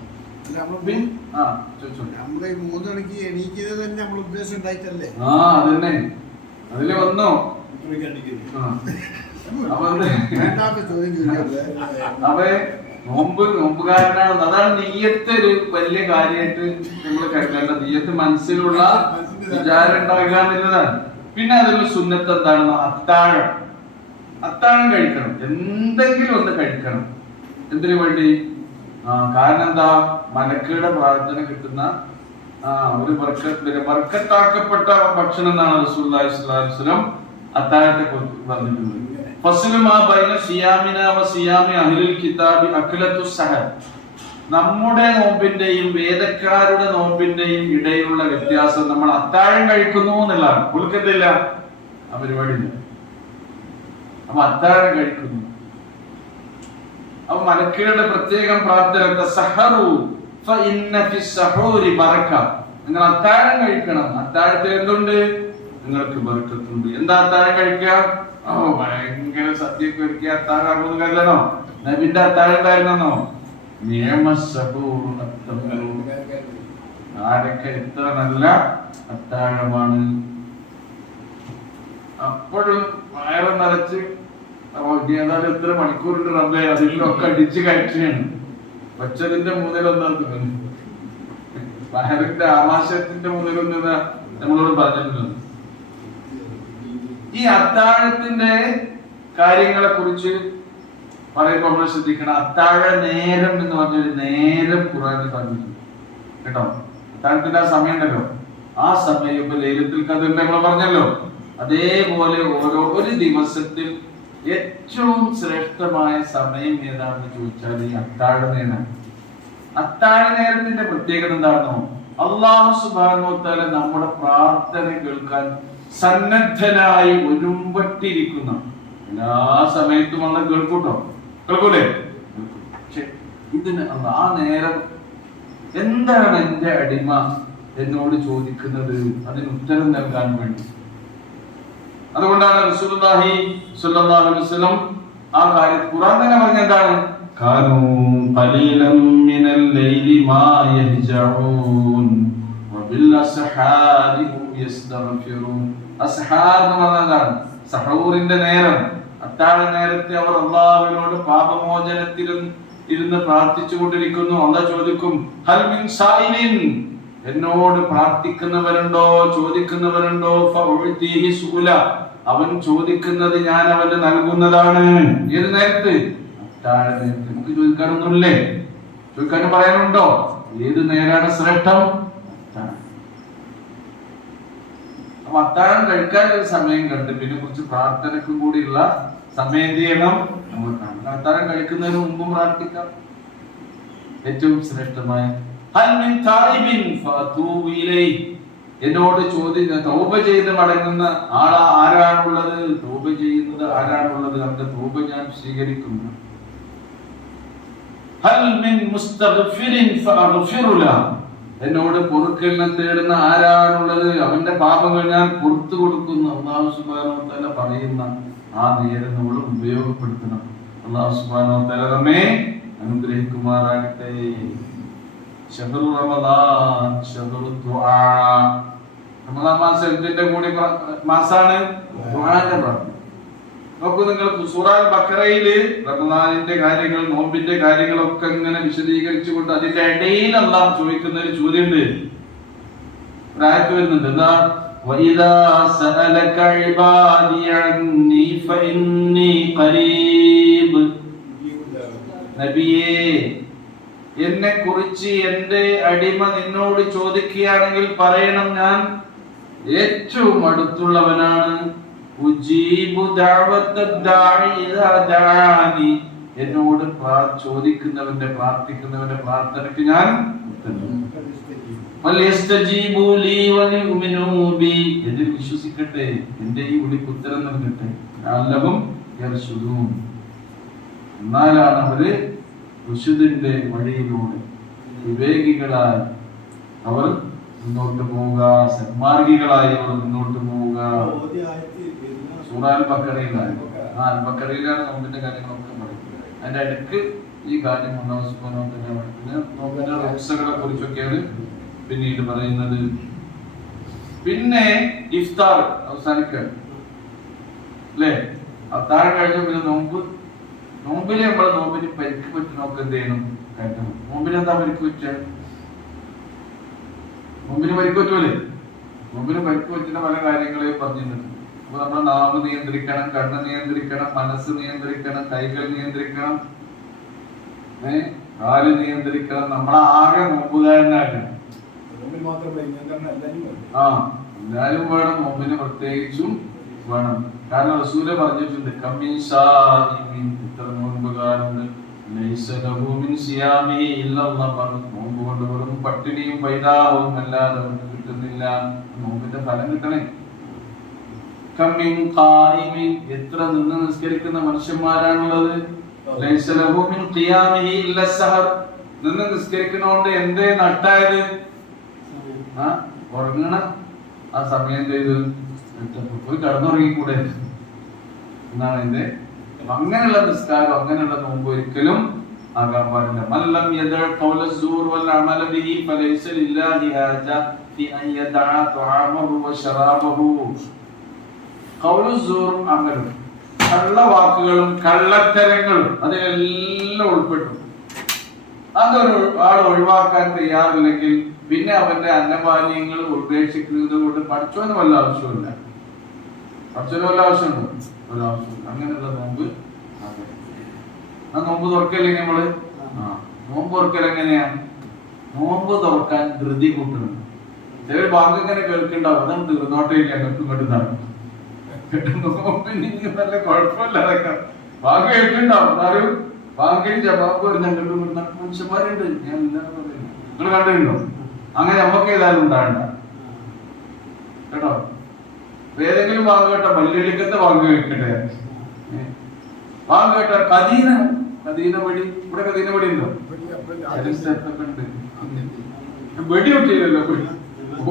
അതന്നെ അതില് വന്നോ? അപ്പൊ നോമ്പുകാരനാണ്. അതാണ് നെയ്യത്ത് ഒരു വലിയ കാര്യമായിട്ട് നമ്മൾ കരുതേണ്ടത്. നെയ്യത്ത് മനസ്സിലുള്ള വിചാരം ഉണ്ടാകുക എന്നുള്ളതാണ്. പിന്നെ അതിലുള്ള സുന്നത്ത് എന്താണെന്ന് അത്താഴം കഴിക്കണം. എന്തെങ്കിലും ഒന്ന് കഴിക്കണം. എന്തിനു വേണ്ടി? കാരണം എന്താ? മലക്കുകളുടെ പ്രാർത്ഥന കിട്ടുന്ന ഒരു ബർക്കത്താക്കപ്പെട്ട ഭക്ഷണം എന്നാണ് റസൂലുള്ളാഹി സ്വല്ലല്ലാഹു അലൈഹി വസല്ലം അത്താഴത്തെ കുറിച്ച് പറഞ്ഞിട്ടുള്ളത്. നമ്മുടെ നോമ്പിന്റെയും വേദക്കാരുടെ നോമ്പിന്റെയും ഇടയിലുള്ള വ്യത്യാസം നമ്മൾ അത്താഴം കഴിക്കുന്നു എന്നുള്ളതാണ്. ഉൾക്കത്തില്ല ആ പരിപാടിയില്ല. അപ്പൊ അത്താഴം കഴിക്കുന്നു. അപ്പൊ മലക്കുകളുടെ പ്രത്യേകം പ്രാർത്ഥന നിങ്ങൾ അത്താഴം കഴിക്കണം. അത്താഴത്തിൽ എന്തുണ്ട്? നിങ്ങൾക്ക് ബർക്കത്തുണ്ട്. എന്താ അത്താഴം കഴിക്കുക? ഭയങ്കര സദ്യയൊക്കെ ഒരുക്കിയ അത്താഴം കരുതണോ? നബിന്റെ അത്താഴം ഉണ്ടായിരുന്നോ? ആരൊക്കെ എത്ര നല്ല അത്താഴമാണ്. അപ്പോഴും വയറ് നിറച്ച് ഏതായാലും എത്ര മണിക്കൂറിന്റെ റബ്ബേ അതിലൊക്കെ അടിച്ചു കയറ്റുകയാണ്. വച്ചതിന്റെ മൂന്നിലൊന്നും വയറിന്റെ ആമാശയത്തിന്റെ മൂന്നിലൊന്നും നമ്മളോട് പറഞ്ഞിട്ടുള്ളത്. ഈ അത്താഴത്തിന്റെ കാര്യങ്ങളെ കുറിച്ച് പറയുമ്പോൾ നമ്മൾ ശ്രദ്ധിക്കണം. അത്താഴ നേരം എന്ന് പറഞ്ഞൊരു നേരം ഖുർആനിൽ പറഞ്ഞിട്ടുണ്ട് കേട്ടോ. അത്താഴത്തിന്റെ ആ സമയം ഉണ്ടല്ലോ, ആ സമയം ഇപ്പൊ ലൈലത്തുൽ ഖദ്ർ നമ്മൾ പറഞ്ഞല്ലോ, അതേപോലെ ഒരു ദിവസത്തിൽ ഏറ്റവും ശ്രേഷ്ഠമായ സമയം ഏതാണെന്ന് ചോദിച്ചാൽ ഈ അത്താഴ നേരം. അത്താഴ നേരത്തിന്റെ പ്രത്യേകത എന്താണെന്നോ? അല്ലാഹു സുബ്ഹാനഹു വ തആല നമ്മുടെ പ്രാർത്ഥന കേൾക്കാൻ സന്നദ്ധനായി ഒരുമ്പെട്ടിരിക്കുന്ന എല്ലാ സമയത്തും അള്ള കേൾക്കൂട്ടോ, കേൾക്കൂലേ? പക്ഷെ ഇതിന് ആ നേരം എന്താണ് എന്റെ അടിമ എന്നോട് ചോദിക്കുന്നത്, അതിന് ഉത്തരം നൽകാൻ വേണ്ടി. അതുകൊണ്ടാണ് റസൂലുള്ളാഹി സ്വല്ലല്ലാഹു അലൈഹി വസല്ലം ആ കാര്യം ഖുർആൻ തന്നെ പറഞ്ഞ എന്താണ്? കാനൂ ഖലീലൻ മിനൽ ലൈലി മാ യഹ്ജഊൻ വബിൽ അസ്ഹാരി ഹും യസ്തഗ്ഫിറൂൻ. അസ്ഹാർ എന്ന് പറഞ്ഞാൽ സഹൂറിന്റെ നേരം, അത്താഴ നേരത്തെ അവർ അല്ലാഹുവിനോട് പാപമോചനത്തിൽ ഇരുന്ന് പ്രാർത്ഥിച്ചു കൊണ്ടിരിക്കുന്നു. അല്ലാഹ് ചോദിക്കും, ഹൽ മിൻ സായിലിൻ, എന്നോട് പ്രാർത്ഥിക്കുന്നവരുണ്ടോ, ചോദിക്കുന്നവരുണ്ടോ? ഫഉതിഹി സുല, അവൻ ചോദിക്കുന്നത് ഞാൻ അവന് നൽകുന്നതാണ്. ഏത് നേരത്ത്? അത്താഴ നേരത്ത്. നമുക്ക് ചോദിക്കാനൊന്നുമില്ലേ? ചോദിക്കാനും പറയാനുണ്ടോ? ഏത് നേരാണ് ശ്രേഷ്ഠം? അപ്പൊ അത്താഴം കഴിക്കാൻ ഒരു സമയം കണ്ട് പിന്നെ കുറച്ച് പ്രാർത്ഥനക്കും കൂടിയുള്ള സമയം ചെയ്യണം നമ്മൾ കാണണം. അത്താഴം കഴിക്കുന്നതിന് മുമ്പും പ്രാർത്ഥിക്കാം. ഏറ്റവും ശ്രേഷ്ഠമായ എന്നോട് ചോദിക്കുന്ന തൗബ ചെയ്ത് മടങ്ങുന്ന ആരാണുള്ളത്? തൗബ ചെയ്യുന്നത് ആരാണുള്ളത്? അവന്റെ തൗബ ഞാൻ സ്വീകരിക്കുന്നു. എന്നോട് പൊറുക്കലിനെ തേടുന്ന ആരാണുള്ളത്? അവന്റെ പാപങ്ങൾ ഞാൻ പുറത്തു കൊടുക്കുന്നു. അല്ലാഹു സുബ്ഹാനഹു വ തആല പറയുന്ന ആ നേരം നമ്മൾ ഉപയോഗപ്പെടുത്തണം. അല്ലാഹു സുബ്ഹാനഹു വ തആല നമ്മെ അനുഗ്രഹിക്കുമാറാകട്ടെ. ശഹ്റു റമദാൻ ശഹ്റു ദുആ. റമദാൻ മാസം എന്തിന്റെ കൂടി മാസാണ്? ദുആന്റെ മാസം. നോക്കൂ നിങ്ങൾ, സൂറ അൽ ബഖറയില് റമദാനിന്റെ കാര്യങ്ങൾ, നോമ്പിന്റെ കാര്യങ്ങളൊക്കെ ഇങ്ങനെ വിശദീകരിച്ചുകൊണ്ട് അതിന്റെ ഇടയിൽ അല്ലാഹു ചോദിക്കുന്ന ഒരു ചോദ്യമുണ്ട്, ഒരായത്ത് വരുന്നുണ്ട്. എന്താ? വഇദാ സഅലക ഇബാദി അന്നി ഫഇന്നി ഖരീബ്. നബിയേ, എന്നെ കുറിച്ച് എന്റെ അടിമ നിന്നോട് ചോദിക്കുകയാണെങ്കിൽ പറയണം, ഞാൻ ഏറ്റവും അടുത്തുള്ളവനാണ്. എന്നോട് ചോദിക്കുന്നവന്റെ പ്രാർത്ഥിക്കുന്നവന്റെ പ്രാർത്ഥനയ്ക്ക് ഞാൻ എന്നിൽ വിശ്വസിക്കട്ടെ, എന്റെ ഈ വിളിക്ക് ഉത്തരം നൽകട്ടെ. എന്നാലാണ് അവര് ഋഷുദിന്റെ വഴിയിലൂടെ വിവേകികളായി അവർ മുന്നോട്ട് പോവുക, സന്മാർഗികളായി അവർ മുന്നോട്ട് പോവുക. സൂറ അൽ ബഖറയിലാണ്. അൽ ബഖറയിലാണ് നോമ്പിന്റെ കാര്യങ്ങളൊക്കെ പറയുന്നത്. അതിന്റെ അടുക്ക് ഈ കാര്യം നോമ്പിന്റെ റൂക്സകളെ കുറിച്ചൊക്കെയാണ് പിന്നീട് പറയുന്നത്. പിന്നെ ഇഫ്താർ അവസാനിക്കാൻ അല്ലേ? അത്താഴം കഴിഞ്ഞ പിന്നെ നോമ്പില് നമ്മൾ നോമ്പിന് പരിക്ക് പറ്റുന്നൊക്കെ എന്ത് ചെയ്യണം? കയറ്റണം. നോമ്പിന് എന്താ പരിക്ക് പറ്റുക? നോമ്പിന് പരിക്ക് പറ്റൂലേ? നോമ്പിന് പരിക്ക് പറ്റുന്ന പല കാര്യങ്ങളെയും പറഞ്ഞിട്ടുണ്ട്. അപ്പൊ നമ്മൾ നാവ് നിയന്ത്രിക്കണം, കണ്ണ് നിയന്ത്രിക്കണം, മനസ്സ് നിയന്ത്രിക്കണം, കൈകൾ നിയന്ത്രിക്കണം, കാല് നിയന്ത്രിക്കണം. നമ്മളാകെ നോമ്പുകാരനാകണം. എല്ലാരും വേണം, നോമ്പിന് പ്രത്യേകിച്ചും വേണം. കാരണം റസൂല് പറഞ്ഞിട്ടുണ്ട്, ഇത്ര നോമ്പുകാരുണ്ട്, നോമ്പ് കൊണ്ട് വെറും പട്ടിണിയും പൈതാവും അല്ലാതെ അവർക്ക് കിട്ടുന്നില്ല. നോമ്പിന്റെ ഫലം കിട്ടണേ. എത്ര നിന്ന് നിസ്കരിക്കുന്ന മനുഷ്യന്മാരാണുള്ളത്? നിന്ന് നിസ്കരിക്കുന്നോണ്ട് എന്തേ നട്ടായത്? ഉറങ്ങണ ആ സമയം ചെയ്ത് പോയി കടന്നുറങ്ങിക്കൂടെ എന്നാണ് എന്റെ അങ്ങനെയുള്ള നിസ്കാരം അങ്ങനെയുള്ള നോമ്പ് ഒരിക്കലും ആകാൻ പാടില്ല. മല്ലം യദഅ ഖൗല സൂർ വൽ അമല ബിഹി ഫലൈസ ലില്ലാഹി ഹാജ ഫി അൻ യദഅ തുആമഹു വ ശറാബഹു. ഖൗലു സൂർ അമലും കള്ളവാക്കുകളും കള്ളത്തരങ്ങളും അതിലെല്ലാം ഉൾപ്പെട്ടു. അതൊരു ആൾ ഒഴിവാക്കാൻ തയ്യാറില്ലെങ്കിൽ പിന്നെ അവന്റെ അന്നപാനീയങ്ങൾ ഉപേക്ഷിക്കുന്നത് കൊണ്ട് പഠിച്ചോന്ന് വല്ല ആവശ്യമില്ല. പഠിച്ചോന് വല്ല ആവശ്യമുണ്ടോ? ഒരാവശ്യമില്ല. അങ്ങനെയുള്ള നോമ്പ് ആ നോമ്പ് തുറക്കല്ലേ നമ്മള്? നോമ്പ് തുറക്കൽ എങ്ങനെയാ? നോമ്പ് തുറക്കാൻ ധൃതി കൂട്ടണം. ചിലർ ബാങ്ക് ഇങ്ങനെ കേൾക്കണ്ടാവും, അതാണ് തീർന്നോട്ടെ ഞങ്ങൾക്ക് ഇങ്ങോട്ട് നടക്കും. നോമ്പിന് നല്ല കുഴപ്പമില്ല. അതൊക്കെ ബാങ്ക് കേൾക്കുന്നുണ്ടാവും, എന്നാലും ബാങ്കിന് ജവാബ് ഞങ്ങളുടെ മനുഷ്യന്മാരുണ്ട്. ഞാൻ എല്ലാവരും പറയുന്നു, നിങ്ങൾ കണ്ടിട്ടുണ്ടോ? അങ്ങനെ നമുക്ക് ഏതായാലും ഉണ്ടാകണ്ട കേട്ടോ. ഏതെങ്കിലും ബാങ്ക് കേട്ട പള്ളിയിലേക്കത്തെ ബാങ്ക് കേൾക്കട്ടെ. ബാങ്ക് കേട്ട കദീന വഴി, ഇവിടെ കദീന വഴി ഉണ്ടോ? വെടി കിട്ടിയില്ലല്ലോ.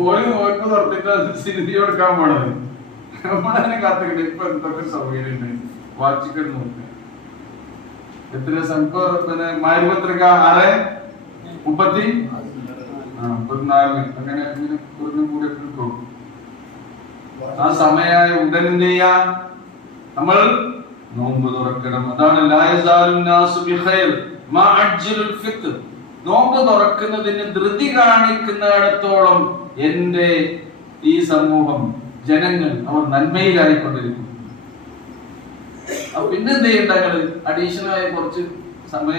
ഓരോ നോക്ക് തുറന്നിട്ട് സ്ഥിതി കൊടുക്കാൻ പോണത്. നമ്മളതിനെ കാത്തിട്ട് ഇപ്പൊ എന്തൊക്കെ സൗകര്യം ഉണ്ട്. വാച്ചിക്കൽ നോക്ക് എത്ര സംഖ്യ, പിന്നെ മാരിപത്രിക 6:34 അങ്ങനെ കൂടെ കിട്ടും. ആ സമയായ ഉടൻ എന്ത് ചെയ്യാ? നമ്മൾ നോമ്പ് തുറക്കണം. അതാണ് ലാ യസാലു നാസു ബിഖൈർ മാ അജ്ജലുൽ ഫിത്ർ. നോമ്പ് തുറക്കുന്നതിന് ധൃതി കാണിക്കുന്നിടത്തോളം എന്റെ ഈ സമൂഹം, ജനങ്ങൾ അവർ നന്മയിലായിക്കൊണ്ടിരിക്കും. പിന്നെന്ത് ചെയ്യണ്ട? അഡീഷണൽ ആയ കുറച്ച് സമയം